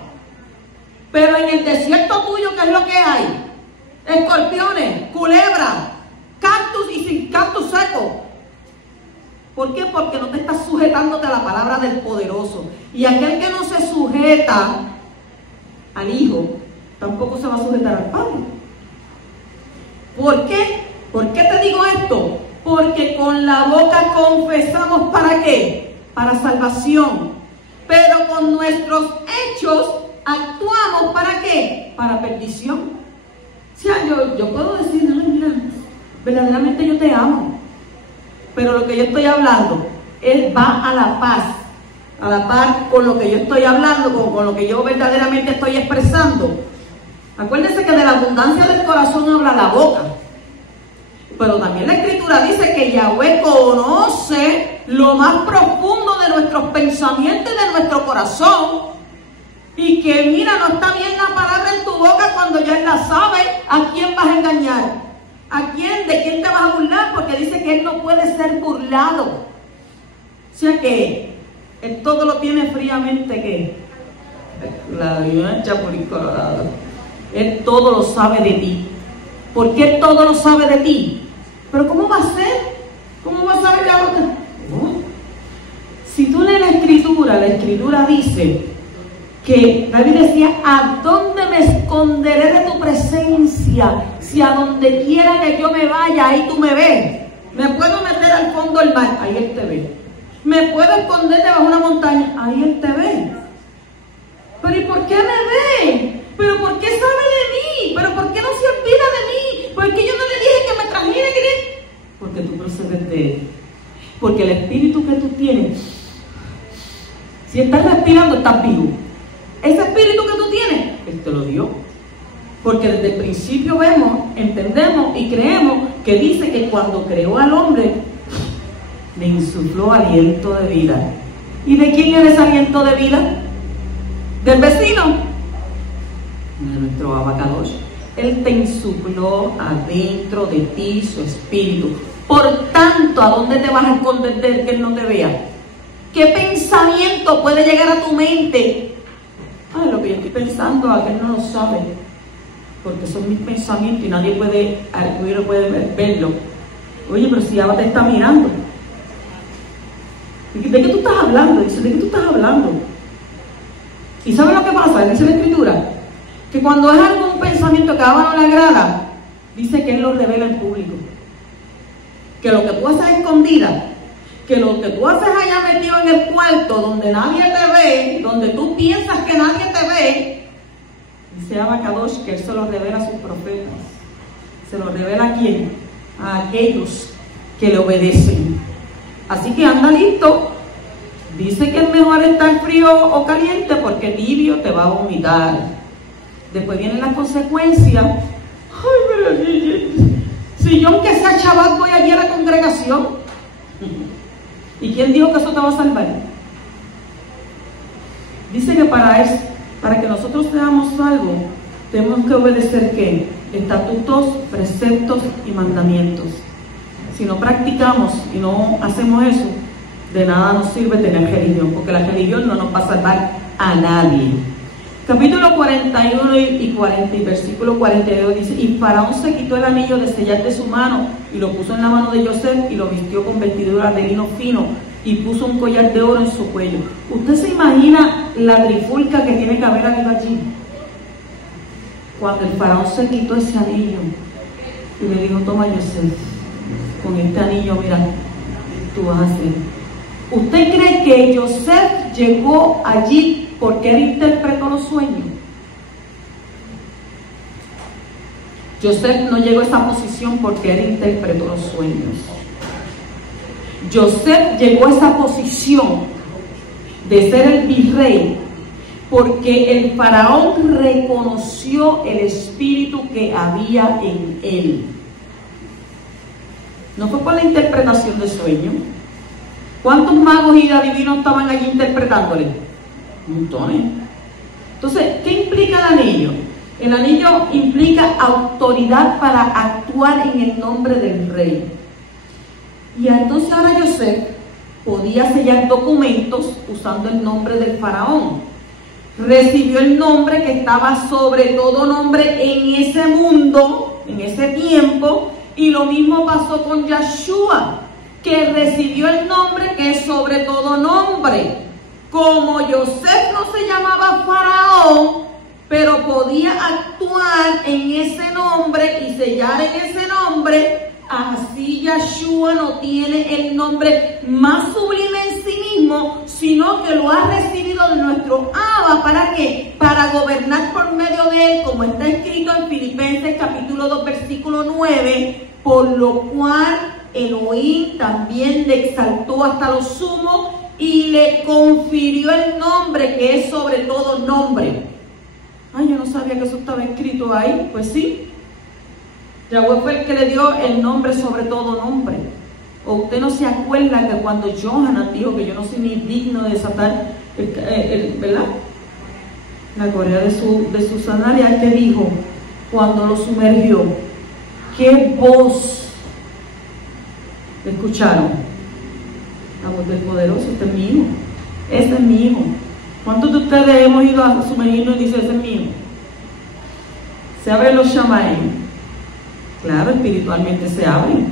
Pero en el desierto tuyo, ¿qué es lo que hay? Escorpiones, culebras, cactus y sin cactus seco. ¿Por qué? Porque no te estás sujetándote a la palabra del poderoso. Y aquel que no se sujeta al Hijo, tampoco se va a sujetar al Padre. ¿Por qué? ¿Por qué te digo esto? Porque con la boca confesamos, ¿para qué? Para salvación. Pero con nuestros hechos actuamos, ¿para qué? Para perdición. O sea, yo puedo decir, no, mira, verdaderamente yo te amo. Pero lo que yo estoy hablando va a la paz. A la par con lo que yo estoy hablando, con lo que yo verdaderamente estoy expresando. Acuérdense que de la abundancia del corazón habla la boca. Pero también la Escritura dice que Yahweh conoce lo más profundo de nuestros pensamientos y de nuestro corazón. Y que mira, no está bien la palabra en tu boca cuando ya Él la sabe a quién vas a engañar. ¿A quién? ¿De quién te vas a burlar? Porque dice que Él no puede ser burlado. O sea que Él todo lo tiene fríamente que la vivancha por el colorado. Él todo lo sabe de ti. ¿Por qué Él todo lo sabe de ti? ¿Pero cómo va a ser? ¿Cómo va a saber la otra? Si tú lees la Escritura dice que David decía, ¿a dónde me esconderé de tu presencia? Si a donde quiera que yo me vaya, ahí tú me ves. Me puedo meter al fondo del mar, ahí Él te ve. Me puedo esconder debajo de una montaña, ahí Él te ve. Pero ¿y por qué me ve? ¿Pero por qué sabe de mí? ¿Pero por qué no se olvida de mí? ¿Por qué yo no le dije que me trajera? Porque tú procedes de Él. Porque el espíritu que tú tienes, si estás respirando, estás vivo. Ese espíritu que tú tienes, Él te lo dio. Porque desde el principio vemos, entendemos y creemos que dice que cuando creó al hombre, le insufló aliento de vida. ¿Y de quién es ese aliento de vida? ¿Del vecino? De nuestro abacadosh. Él te insufló adentro de ti su espíritu. Por tanto, ¿a dónde te vas a esconder de Él que Él no te vea? ¿Qué pensamiento puede llegar a tu mente? Ay, lo que yo estoy pensando, aquel no lo sabe, porque son mis pensamientos y nadie puede verlo. Oye, pero si Abba te está mirando. ¿De qué tú estás hablando? Dice, ¿de qué tú estás hablando? ¿Y sabes lo que pasa? Dice la Escritura que cuando es algún pensamiento que a Abba no le agrada, dice que Él lo revela en público. Que lo que tú haces escondida, que lo que tú haces allá metido en el cuarto, donde nadie te ve, donde tú piensas que nadie te ve, dice Abacadosh que Él se lo revela a sus profetas. ¿Se lo revela a quién? A aquellos que le obedecen. Así que anda listo. Dice que es mejor estar frío o caliente porque tibio te va a vomitar. Después vienen las consecuencias. Ay, pero si yo aunque sea chaval voy allí a la congregación. ¿Y quién dijo que eso te va a salvar? Dice que para que nosotros seamos salvos, tenemos que obedecer ¿qué? Estatutos, preceptos y mandamientos. Si no practicamos y no hacemos eso, de nada nos sirve tener religión, porque la religión no nos va a salvar a nadie. Capítulo 41 y 40, y versículo 42 dice: y Faraón se quitó el anillo de sellar de su mano y lo puso en la mano de Joseph y lo vistió con vestidura de lino fino y puso un collar de oro en su cuello. ¿Usted se imagina la trifulca que tiene que haber habido allí? Cuando el Faraón se quitó ese anillo y le dijo: toma, Joseph, con este anillo, mira, tú vas a hacer. ¿Usted cree que Joseph llegó allí porque él interpretó los sueños? Joseph no llegó a esa posición porque él interpretó los sueños. Joseph llegó a esa posición de ser el virrey porque el faraón reconoció el espíritu que había en él. No fue por la interpretación de sueños. ¿Cuántos magos y adivinos estaban allí interpretándole? Montones. Entonces, ¿qué implica el anillo? El anillo implica autoridad para actuar en el nombre del rey. Y entonces ahora Joseph podía sellar documentos usando el nombre del faraón. Recibió el nombre que estaba sobre todo nombre en ese mundo, en ese tiempo, y lo mismo pasó con Yeshua, que recibió el nombre que es sobre todo nombre. Como Joseph no se llamaba faraón, pero podía actuar en ese nombre y sellar en ese nombre, así Yeshua no tiene el nombre más sublime en sí mismo, sino que lo ha recibido de nuestro Abba. ¿Para qué? Para gobernar por medio de él, como está escrito en Filipenses capítulo 2 versículo 9, por lo cual Elohim también le exaltó hasta lo sumo y le confirió el nombre que es sobre todo nombre. Ay, yo no sabía que eso estaba escrito ahí. Pues sí, Yahweh fue el que le dio el nombre sobre todo nombre. ¿O usted no se acuerda que cuando Johanan dijo que yo no soy ni digno de desatar ¿verdad?, la correa de su sandalia? ¿Qué dijo cuando lo sumergió? ¿Qué voz escucharon? La voz del poderoso. Este es mi hijo, ese es mi hijo. ¿Cuántos de ustedes hemos ido a sumergirnos y dicen: ese es mío? Se abren los shamaim. Claro, espiritualmente se abren,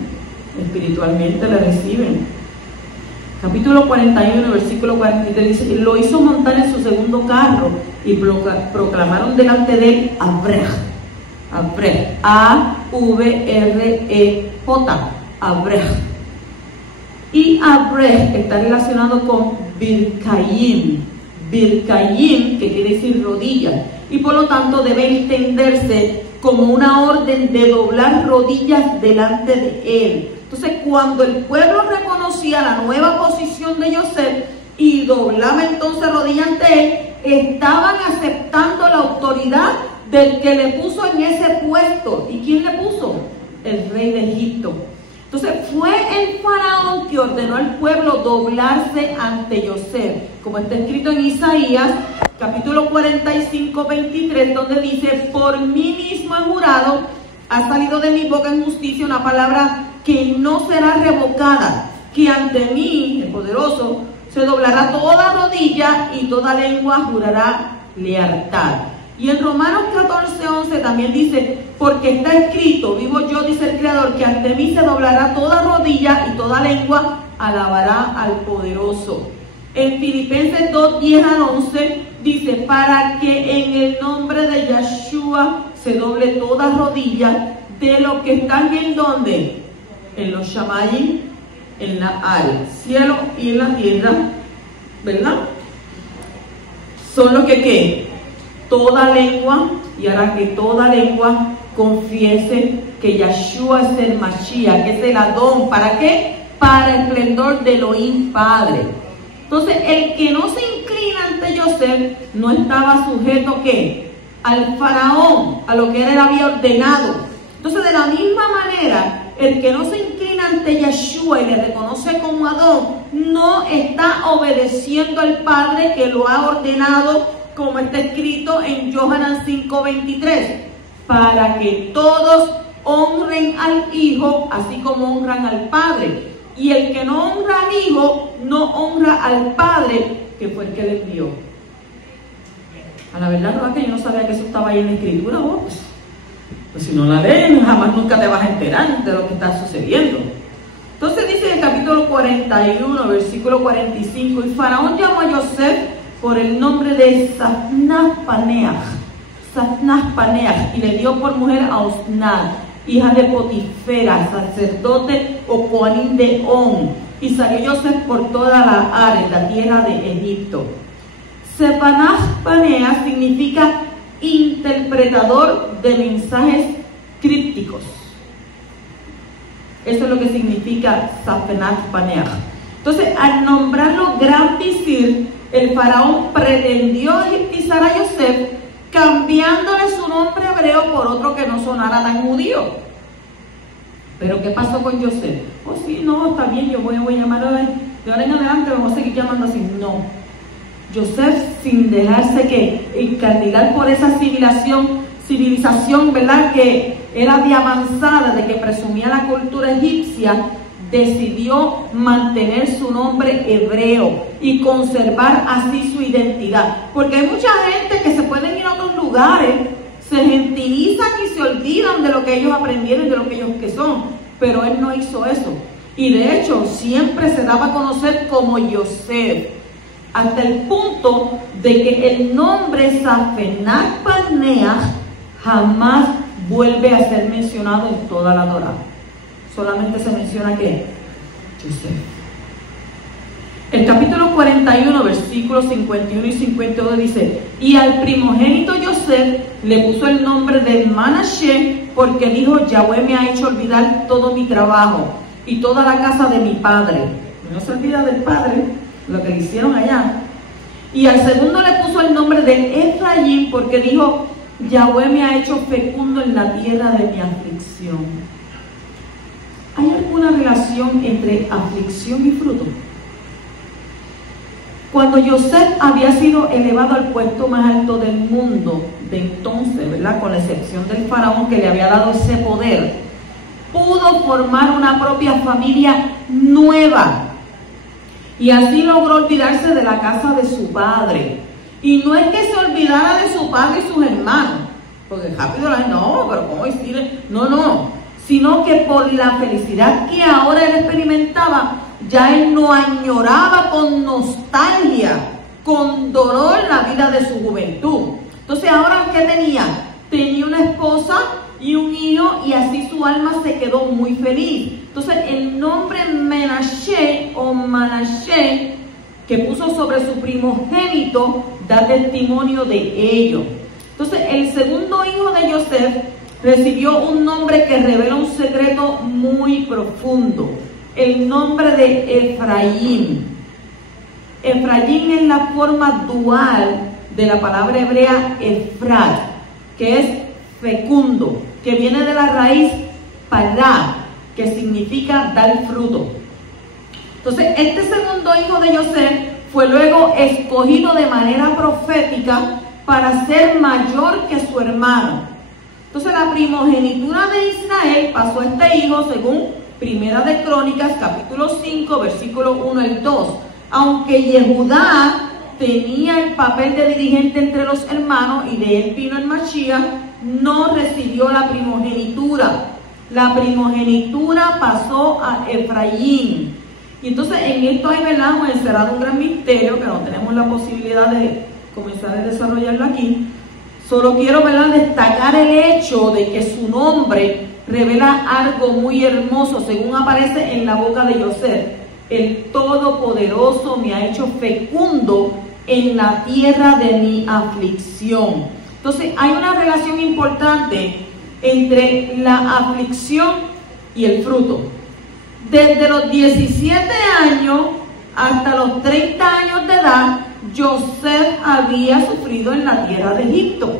espiritualmente le reciben. Capítulo 41, versículo 43 dice: lo hizo montar en su segundo carro y proclamaron delante de él Abrech, A-V-R-E-J, Abrech. Y Abrech está relacionado con Birkayim, que quiere decir rodilla, y por lo tanto debe entenderse como una orden de doblar rodillas delante de él. Entonces, cuando el pueblo reconocía la nueva posición de Joseph y doblaba entonces rodillas ante él, estaban aceptando la autoridad del que le puso en ese puesto. ¿Y quién le puso? El rey de Egipto. Entonces fue el faraón que ordenó al pueblo doblarse ante Joseph, como está escrito en Isaías capítulo 45, 23, donde dice: por mí mismo he jurado, ha salido de mi boca en justicia una palabra que no será revocada, que ante mí, el poderoso, se doblará toda rodilla y toda lengua jurará lealtad. Y en Romanos 14, 11 también dice: porque está escrito, vivo yo, dice el Creador, que ante mí se doblará toda rodilla y toda lengua alabará al poderoso. En Filipenses 2, 10 al 11 dice: para que en el nombre de Yeshua se doble toda rodilla de los que están en donde, en los shamayim, en la al, cielo y en la tierra, ¿verdad? Son los que ¿qué? Toda lengua, y hará que toda lengua confiese que Yeshua es el Mashiach, que es el Adón. ¿Para qué? Para el esplendor de Elohim Padre. Entonces, el que no se inclina ante Joseph no estaba sujeto ¿qué? Al faraón, a lo que él había ordenado. Entonces, de la misma manera, el que no se inclina ante Yeshua y le reconoce como Adón, no está obedeciendo al Padre que lo ha ordenado, como está escrito en Johanan 5:23, para que todos honren al Hijo, así como honran al Padre. Y el que no honra al Hijo, no honra al Padre, que fue el que le envió. A la verdad no es que yo no sabía que eso estaba ahí en la escritura, vos. Pues si no la leen, jamás nunca te vas a enterar de lo que está sucediendo. Entonces dice en el capítulo 41, versículo 45, y Faraón llamó a Yosef por el nombre de Safnaz-Paneah, y le dio por mujer a Osnat, hija de Potifera, sacerdote o coanín de On, y salió Yosef por toda la Ares, la tierra de Egipto. Safnaz-Paneah significa interpretador de mensajes crípticos. Eso es lo que significa Safnaz-Paneah. Entonces, al nombrarlo gran visir, el faraón pretendió egiptizar a Yosef, cambiándole su nombre hebreo por otro que no sonara tan judío. Pero ¿qué pasó con Yosef? Oh sí, no, está bien, yo voy a llamarlo de ahora en adelante, vamos a seguir llamando así. No. Yosef, sin dejarse que encandilar por esa civilización, ¿verdad?, que era de avanzada, de que presumía la cultura egipcia, decidió mantener su nombre hebreo y conservar así su identidad. Porque hay mucha gente que se pueden ir a otros lugares, se gentilizan y se olvidan de lo que ellos aprendieron y de lo que ellos que son. Pero él no hizo eso. Y de hecho, siempre se daba a conocer como Yosef, hasta el punto de que el nombre Safnaz-Paneah jamás vuelve a ser mencionado en toda la Torá. Solamente se menciona que Yosef. El capítulo 41, versículos 51 y 52 dice: y al primogénito Yosef le puso el nombre de Manashe, porque dijo: Yahweh me ha hecho olvidar todo mi trabajo y toda la casa de mi padre. No se olvida del padre, lo que le hicieron allá. Y al segundo le puso el nombre de Efraín, porque dijo: Yahweh me ha hecho fecundo en la tierra de mi aflicción. ¿Hay alguna relación entre aflicción y fruto? Cuando Yosef había sido elevado al puesto más alto del mundo de entonces, ¿verdad?, con la excepción del faraón que le había dado ese poder, pudo formar una propia familia nueva. Y así logró olvidarse de la casa de su padre. Y no es que se olvidara de su padre y sus hermanos, porque rápido no, pero ¿cómo decirle? No. Sino que por la felicidad que ahora él experimentaba, ya él no añoraba con nostalgia, con dolor la vida de su juventud. Entonces ahora, ¿qué tenía? Tenía una esposa y un hijo, y así su alma se quedó muy feliz. Entonces el nombre Menashe o Manashe que puso sobre su primogénito da testimonio de ello. Entonces el segundo hijo de Yosef recibió un nombre que revela un secreto muy profundo: el nombre de Efraín. Efraín es la forma dual de la palabra hebrea Efrat, que es fecundo, que viene de la raíz pará, que significa dar fruto. Entonces, este segundo hijo de Yosef fue luego escogido de manera profética para ser mayor que su hermano. Entonces, la primogenitura de Israel pasó a este hijo según Primera de Crónicas, capítulo 5, versículo 1 al 2. Aunque Yehudá tenía el papel de dirigente entre los hermanos y de él vino el Mashiach, no recibió la primogenitura. La primogenitura pasó a Efraín. Y entonces en esto hay, ¿verdad?, encerrado un gran misterio que no tenemos la posibilidad de comenzar a desarrollarlo aquí. Solo quiero, ¿verdad?, destacar el hecho de que su nombre revela algo muy hermoso, según aparece en la boca de Yosef: el Todopoderoso me ha hecho fecundo en la tierra de mi aflicción. Entonces hay una relación importante entre la aflicción y el fruto. Desde los 17 años hasta los 30 años de edad, Yosef había sufrido en la tierra de Egipto.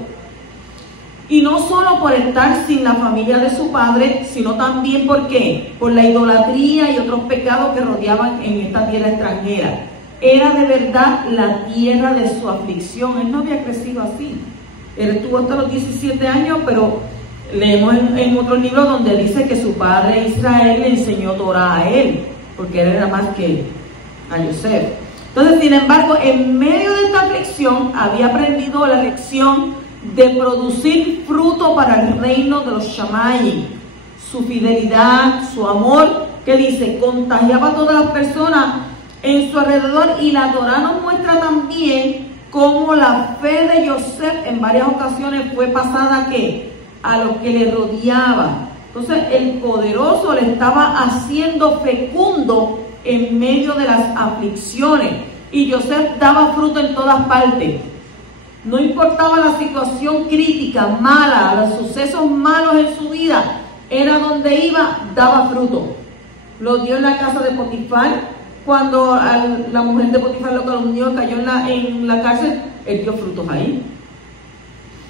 Y no solo por estar sin la familia de su padre, sino también por la idolatría y otros pecados que rodeaban en esta tierra extranjera. Era de verdad la tierra de su aflicción. Él no había crecido así. Él estuvo hasta los 17 años, pero leemos en otros libros donde dice que su padre Israel le enseñó Torah a él, porque él era más que a Yosef. Entonces, sin embargo, en medio de esta aflicción, había aprendido la lección de producir fruto para el reino de los Shammai. Su fidelidad, su amor, que dice, contagiaba a todas las personas en su alrededor. Y la Torá nos muestra también cómo la fe de Yosef en varias ocasiones fue pasada a los que le rodeaban. Entonces el poderoso le estaba haciendo fecundo en medio de las aflicciones, y Yosef daba fruto en todas partes. No importaba la situación crítica, mala, los sucesos malos en su vida, era donde iba, daba fruto. Lo dio en la casa de Potifar. Cuando la mujer de Potifar lo calumnió, cayó en la cárcel, él dio frutos ahí.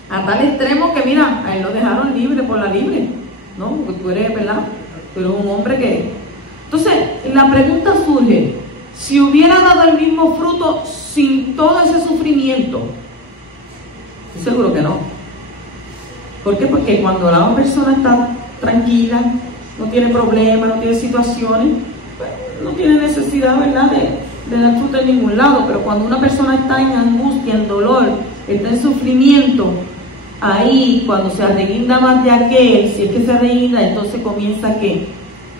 A tal extremo que, mira, a él lo dejaron libre por la libre, ¿no? Porque tú eres, ¿verdad? Tú eres un hombre que... Entonces, la pregunta surge, si hubiera dado el mismo fruto sin todo ese sufrimiento, seguro que no. ¿Por qué? Porque cuando la persona está tranquila, no tiene problemas, no tiene situaciones, pues, no tiene necesidad, ¿verdad?, de dar fruto en ningún lado. Pero cuando una persona está en angustia, en dolor, está en sufrimiento, ahí cuando se arreguinda más de aquel, si es que se arreguinda, entonces comienza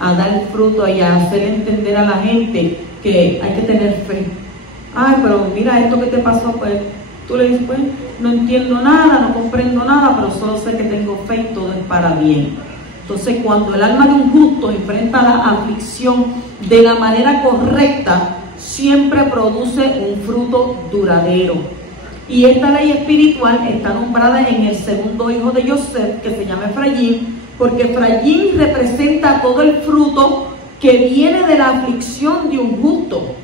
a dar fruto y a hacer entender a la gente que hay que tener fe. Ay, pero mira esto que te pasó, pues tú le dices, pues no entiendo nada, no comprendo nada, pero solo sé que tengo fe y todo es para bien. Entonces, cuando el alma de un justo enfrenta la aflicción de la manera correcta, siempre produce un fruto duradero. Y esta ley espiritual está nombrada en el segundo hijo de Yosef, que se llama Efraín, porque Efraín representa todo el fruto que viene de la aflicción de un justo.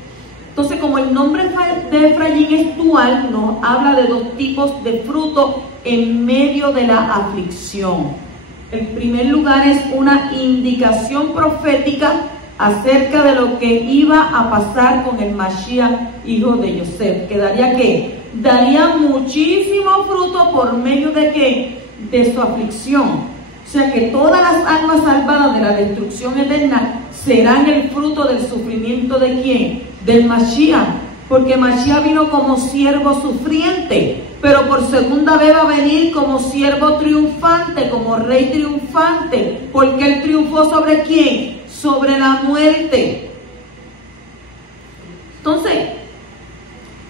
Entonces, como el nombre de Efraín es dual, nos habla de dos tipos de fruto en medio de la aflicción. En primer lugar, es una indicación profética acerca de lo que iba a pasar con el Mashiach, hijo de Yosef, que daría muchísimo fruto por medio de su aflicción. O sea que todas las almas salvadas de la destrucción eterna serán el fruto del sufrimiento de ¿quién? Del Mashiach, porque Mashiach vino como siervo sufriente, pero por segunda vez va a venir como siervo triunfante, como rey triunfante, porque él triunfó ¿sobre quién? Sobre la muerte. Entonces,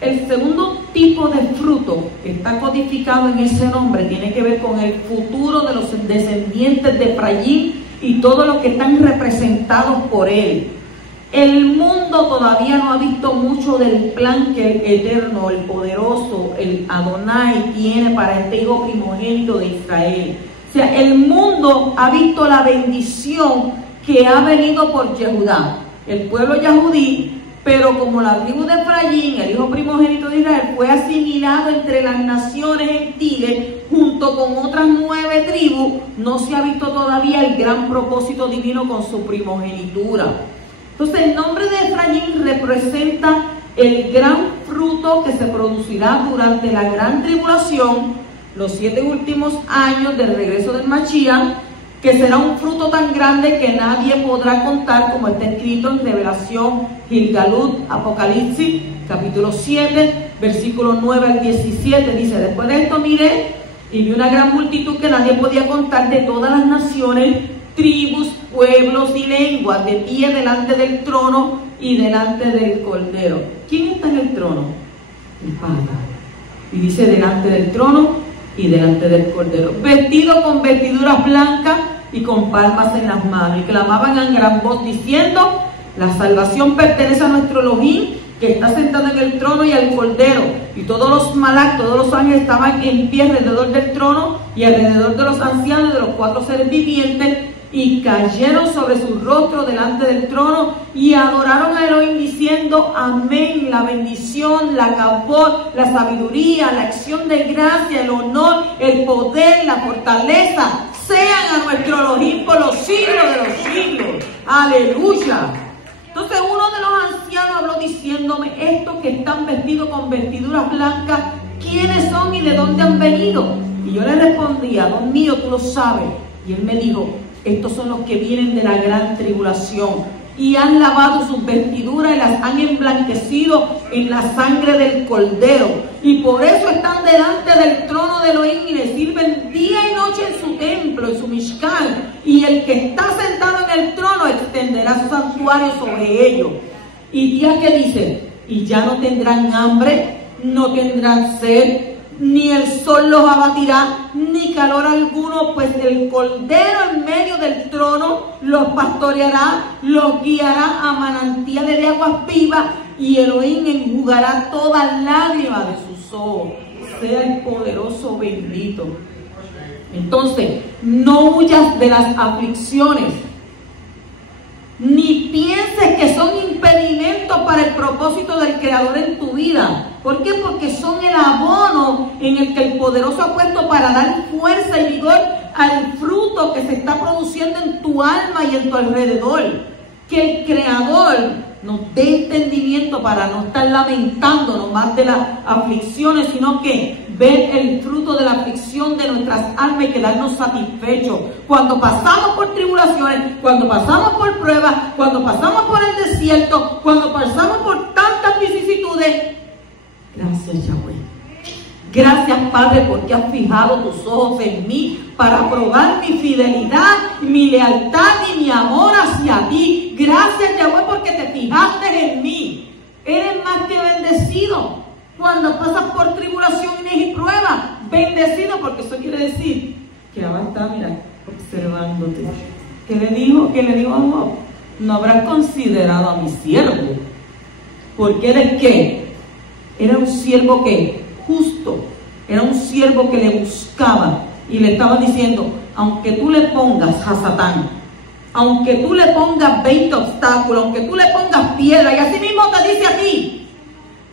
el segundo tipo de fruto que está codificado en ese nombre tiene que ver con el futuro de los descendientes de Efraín y todos los que están representados por él. El mundo todavía no ha visto mucho del plan que el Eterno, el Poderoso, el Adonai tiene para este hijo primogénito de Israel. O sea, el mundo ha visto la bendición que ha venido por Yehudá, el pueblo yahudí. Pero como la tribu de Efraín, el hijo primogénito de Israel, fue asimilado entre las naciones gentiles junto con otras 9 tribus, no se ha visto todavía el gran propósito divino con su primogenitura. Entonces el nombre de Efraín representa el gran fruto que se producirá durante la gran tribulación, los 7 últimos años del regreso del Mashiach, que será un fruto tan grande que nadie podrá contar, como está escrito en Revelación, Gilgalut, Apocalipsis, capítulo 7, versículos 9 al 17, dice, después de esto miré y vi una gran multitud que nadie podía contar, de todas las naciones, tribus, pueblos y lenguas, de pie delante del trono y delante del Cordero. ¿Quién está en el trono? El Padre. Y dice, delante del trono y delante del Cordero, vestido con vestiduras blancas y con palmas en las manos, y clamaban en gran voz diciendo, la salvación pertenece a nuestro Elohim, que está sentado en el trono, y al Cordero. Y todos los malak, todos los ángeles estaban en pie alrededor del trono y alrededor de los ancianos, de los 4 seres vivientes, y cayeron sobre su rostro delante del trono y adoraron a Elohim diciendo, amén, la bendición, la kabod, la sabiduría, la acción de gracia, el honor, el poder, la fortaleza, sean a nuestro Elohim por los siglos de los siglos. Aleluya. Entonces uno de los ancianos habló diciéndome, estos que están vestidos con vestiduras blancas, ¿quiénes son y de dónde han venido? Y yo le respondía, Dios mío, tú lo sabes. Y él me dijo, estos son los que vienen de la gran tribulación y han lavado sus vestiduras y las han emblanquecido en la sangre del Cordero. Y por eso están delante del trono de Elohim y le sirven día y noche en su templo, en su Mishkan. Y el que está sentado en el trono extenderá su santuario sobre ellos. Y día que dice, y ya no tendrán hambre, no tendrán sed, ni el sol los abatirá, ni calor alguno, pues el Cordero en medio del trono los pastoreará, los guiará a manantiales de aguas vivas, y Elohim enjugará toda lágrima de sus ojos. Sea el poderoso bendito. Entonces, no huyas de las aflicciones, ni pienses que son impedimentos para el propósito del Creador en tu vida. ¿Por qué? Porque son el abono en el que el poderoso ha puesto para dar fuerza y vigor al fruto que se está produciendo en tu alma y en tu alrededor. Que el Creador nos dé entendimiento para no estar lamentándonos más de las aflicciones, sino que ver el fruto de la aflicción de nuestras almas y quedarnos satisfechos. Cuando pasamos por tribulaciones, cuando pasamos por pruebas, cuando pasamos por el desierto, cuando pasamos por tantas vicisitudes, gracias, Yahweh. Gracias, Padre, porque has fijado tus ojos en mí para probar mi fidelidad, mi lealtad y mi amor hacia ti. Gracias, Yahweh, porque te fijaste en mí. Eres más que bendecido cuando pasas por tribulaciones y pruebas. Bendecido, porque eso quiere decir que ahora está, mira, observándote. ¿Qué le dijo? ¿Qué le dijo a Job? No habrás considerado a mi siervo. Porque eres ¿qué? Era un siervo que justo, era un siervo que le buscaba y le estaba diciendo, aunque tú le pongas a Satán, aunque tú le pongas 20 obstáculos, aunque tú le pongas piedra, y así mismo te dice a ti,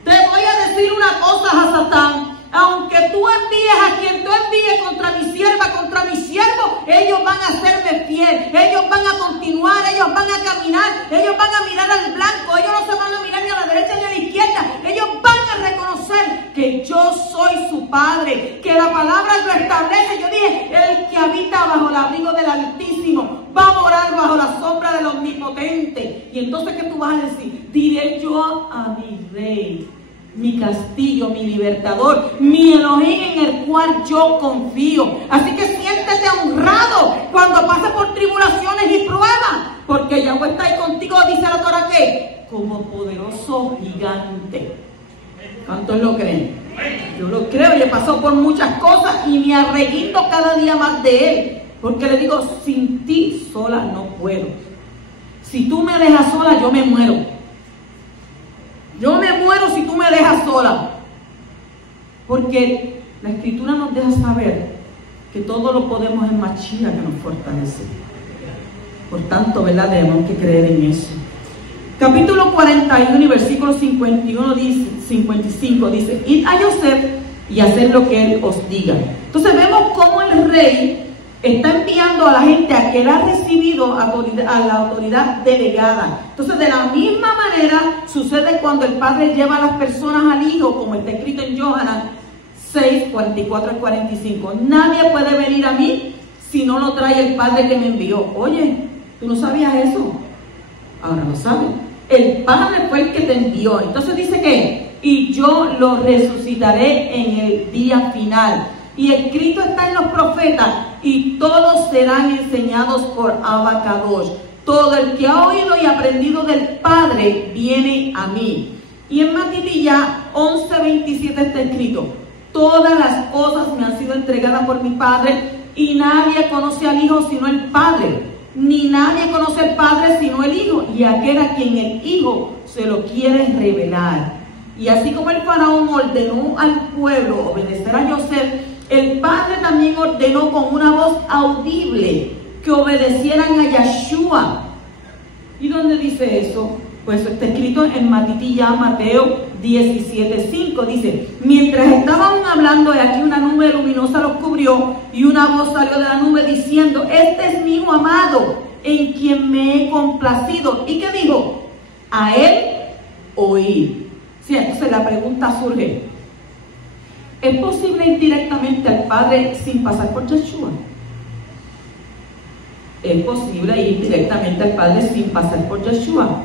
te voy a decir una cosa a Satán, aunque tú envíes a quien tú envíes contra mi sierva, contra mi siervo, ellos van a serme fiel, ellos van a continuar, ellos van a caminar, ellos van a mirar al blanco, ellos no se van a mirar ni a la derecha ni a la izquierda, ellos van a reconocer que yo soy su padre, que la palabra lo establece. Yo dije, el que habita bajo el abrigo del Altísimo va a morar bajo la sombra del Omnipotente. Y entonces, ¿qué tú vas a decir? Diré yo a mi rey, mi castillo, mi libertador, mi Elohim en el cual yo confío. Así que siéntete honrado cuando pases por tribulaciones y pruebas, porque Yahweh está ahí contigo, dice la Torah, que como poderoso gigante. ¿Cuántos lo creen? Yo lo creo y he pasado por muchas cosas y me arreguindo cada día más de Él, porque le digo, sin ti sola no puedo. Si tú me dejas sola, yo me muero. Yo me muero si tú me dejas sola. Porque la Escritura nos deja saber que todo lo podemos en Mashiach, que nos fortalece. Por tanto, ¿verdad? Debemos que creer en eso. Capítulo 41 y versículo 51 dice, 55 dice, id a Yosef y haced lo que él os diga. Entonces vemos cómo el rey está enviando a la gente a que él ha recibido a la autoridad delegada. Entonces, de la misma manera sucede cuando el padre lleva a las personas al hijo, como está escrito en Yohanan 6, 44 y 45. Nadie puede venir a mí si no lo trae el padre que me envió. Oye, ¿tú no sabías eso? Ahora lo sabes. El padre fue el que te envió. Entonces dice que, y yo lo resucitaré en el día final. Y escrito está en los profetas, y todos serán enseñados por Abacadosh. Todo el que ha oído y aprendido del Padre viene a mí. Y en Matitilla 11:27 está escrito, todas las cosas me han sido entregadas por mi Padre, y nadie conoce al Hijo sino el Padre, ni nadie conoce al Padre sino el Hijo, y aquel a quien el Hijo se lo quiere revelar. Y así como el faraón ordenó al pueblo obedecer a Yosef, el Padre también ordenó con una voz audible que obedecieran a Yeshua. ¿Y dónde dice eso? Pues está escrito en Matitilla, Mateo 17:5. Dice, mientras estaban hablando, de aquí una nube luminosa los cubrió, y una voz salió de la nube diciendo, este es mi hijo amado, en quien me he complacido. ¿Y qué dijo? A él oír. Sí, entonces la pregunta surge, ¿es posible ir directamente al Padre sin pasar por Yeshua? es posible ir directamente al Padre sin pasar por Yeshua.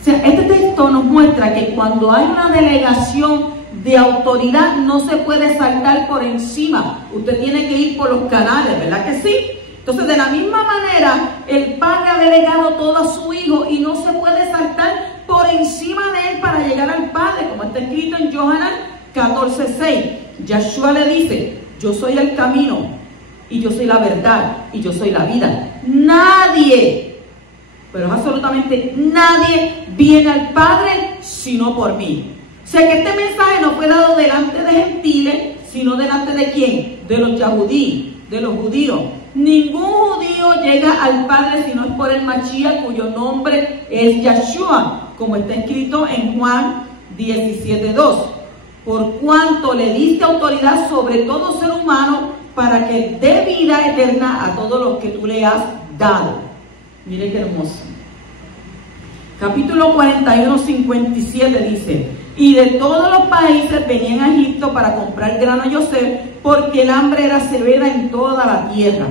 O sea, este texto nos muestra que cuando hay una delegación de autoridad no se puede saltar por encima. Usted tiene que ir por los canales, ¿verdad que sí? Entonces, de la misma manera, el Padre ha delegado todo a su Hijo y no se puede saltar por encima de él para llegar al Padre, como está escrito en Yohanan 14:6. Yeshua le dice: yo soy el camino, y yo soy la verdad, y yo soy la vida. Nadie, pero absolutamente nadie, viene al Padre sino por mí. O sea que este mensaje no fue dado delante de gentiles, sino delante de ¿quién? De los yahudí, de los judíos. Ningún judío llega al Padre si no es por el Mashiach, cuyo nombre es Yeshua, como está escrito en Juan 17:2. Por cuanto le diste autoridad sobre todo ser humano, para que dé vida eterna a todos los que tú le has dado. Mire qué hermoso. Capítulo 41, 57 dice: y de todos los países venían a Egipto para comprar grano a Yosef, porque el hambre era severa en toda la tierra.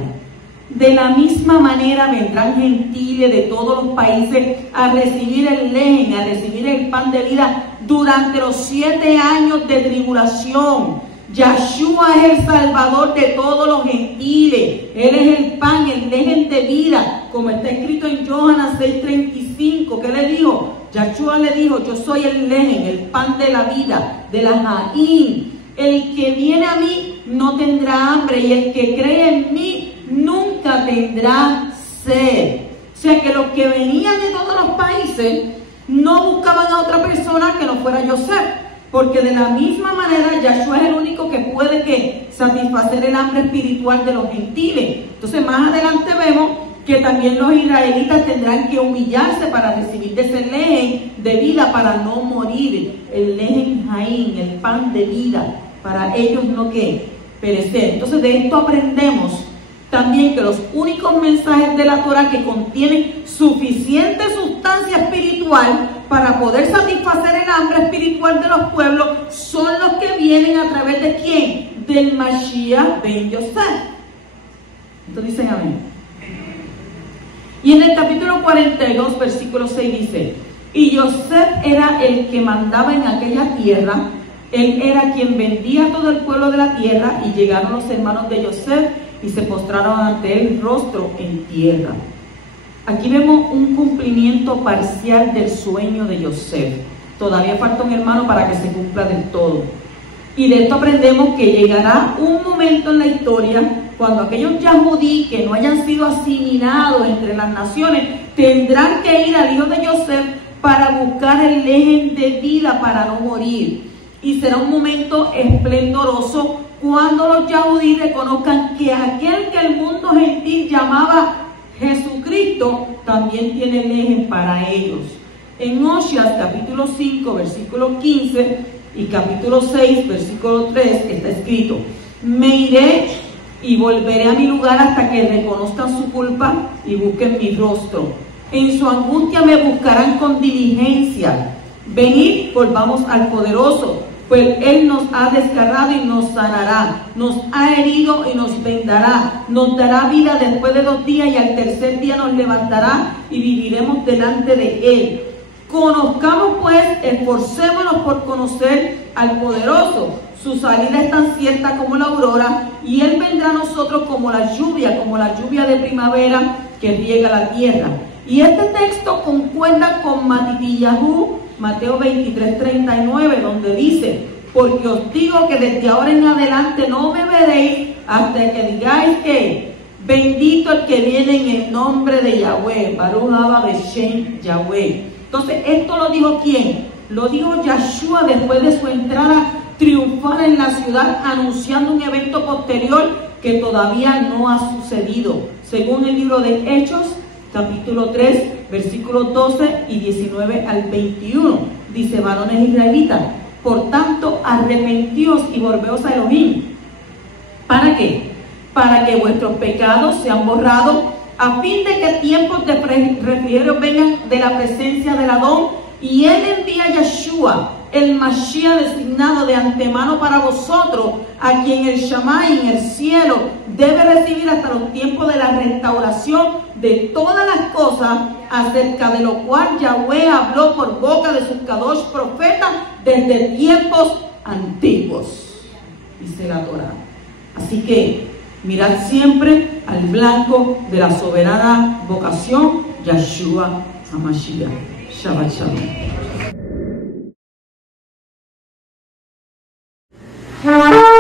De la misma manera vendrán gentiles de todos los países a recibir el lejen, a recibir el pan de vida durante los 7 años de tribulación. Yeshua es el Salvador de todos los gentiles. Él es el pan, el lejen de vida, como está escrito en Yohanan 6:35. ¿Qué le dijo? Yeshua le dijo: yo soy el lejen, el pan de la vida, de la Jaín. El que viene a mí no tendrá hambre, y el que cree en mí nunca tendrá sed. O sea que los que venían de todos los países no buscaban a otra persona que no fuera Yosef, porque de la misma manera Yeshua es el único que puede satisfacer el hambre espiritual de los gentiles. Entonces más adelante vemos que también los israelitas tendrán que humillarse para recibir de ese lejen de vida, para no morir, el lejen Jaín, el pan de vida, para ellos no perecer. Entonces de esto aprendemos también que los únicos mensajes de la Torah que contienen suficiente sustancia espiritual para poder satisfacer el hambre espiritual de los pueblos son los que vienen a través de ¿quién? Del Mashiach ben Yosef. Entonces dicen amén. Y en el capítulo 42, versículo 6 dice: y Yosef era el que mandaba en aquella tierra, él era quien vendía a todo el pueblo de la tierra, y llegaron los hermanos de Yosef y se postraron ante él rostro en tierra. Aquí vemos un cumplimiento parcial del sueño de Yosef. Todavía falta un hermano para que se cumpla del todo. Y de esto aprendemos que llegará un momento en la historia cuando aquellos yahudí que no hayan sido asimilados entre las naciones tendrán que ir al hijo de Yosef para buscar el lejen de vida para no morir. Y será un momento esplendoroso cuando los yahudí reconozcan que aquel que el mundo gentil llamaba Jesucristo también tiene lejen para ellos. En Oseas capítulo 5 versículo 15 y capítulo 6 versículo 3 está escrito: me iré y volveré a mi lugar hasta que reconozcan su culpa y busquen mi rostro. En su angustia me buscarán con diligencia. Venid, volvamos al poderoso, pues él nos ha desgarrado y nos sanará, nos ha herido y nos vendará, nos dará vida después de 2 días y al tercer día nos levantará y viviremos delante de él. Conozcamos pues, esforcémonos por conocer al poderoso. Su salida es tan cierta como la aurora, y él vendrá a nosotros como la lluvia de primavera que riega la tierra. Y este texto concuerda con Matitiyahu, Mateo 23:39, donde dice: porque os digo que desde ahora en adelante no me veréis hasta que digáis que bendito el que viene en el nombre de Yahweh, Baruch haba Beshem Yahweh. Entonces, ¿esto lo dijo quién? Lo dijo Yeshua después de su entrada triunfal en la ciudad, anunciando un evento posterior que todavía no ha sucedido, según el libro de Hechos capítulo 3 versículos 12 y 19 al 21. Dice: varones israelitas, por tanto arrepentíos y volveos a Elohim. ¿Para qué? Para que vuestros pecados sean borrados, a fin de que tiempos de refrigerio vengan de la presencia del Adón, y él envía a Yeshua, el Mashiach designado de antemano para vosotros, a quien el Shammai en el cielo debe recibir hasta los tiempos de la restauración de todas las cosas, acerca de lo cual Yahweh habló por boca de sus Kadosh profetas desde tiempos antiguos, dice la Torah. Así que mirad siempre al blanco de la soberana vocación, Yeshua HaMashiach. Shabbat Shalom.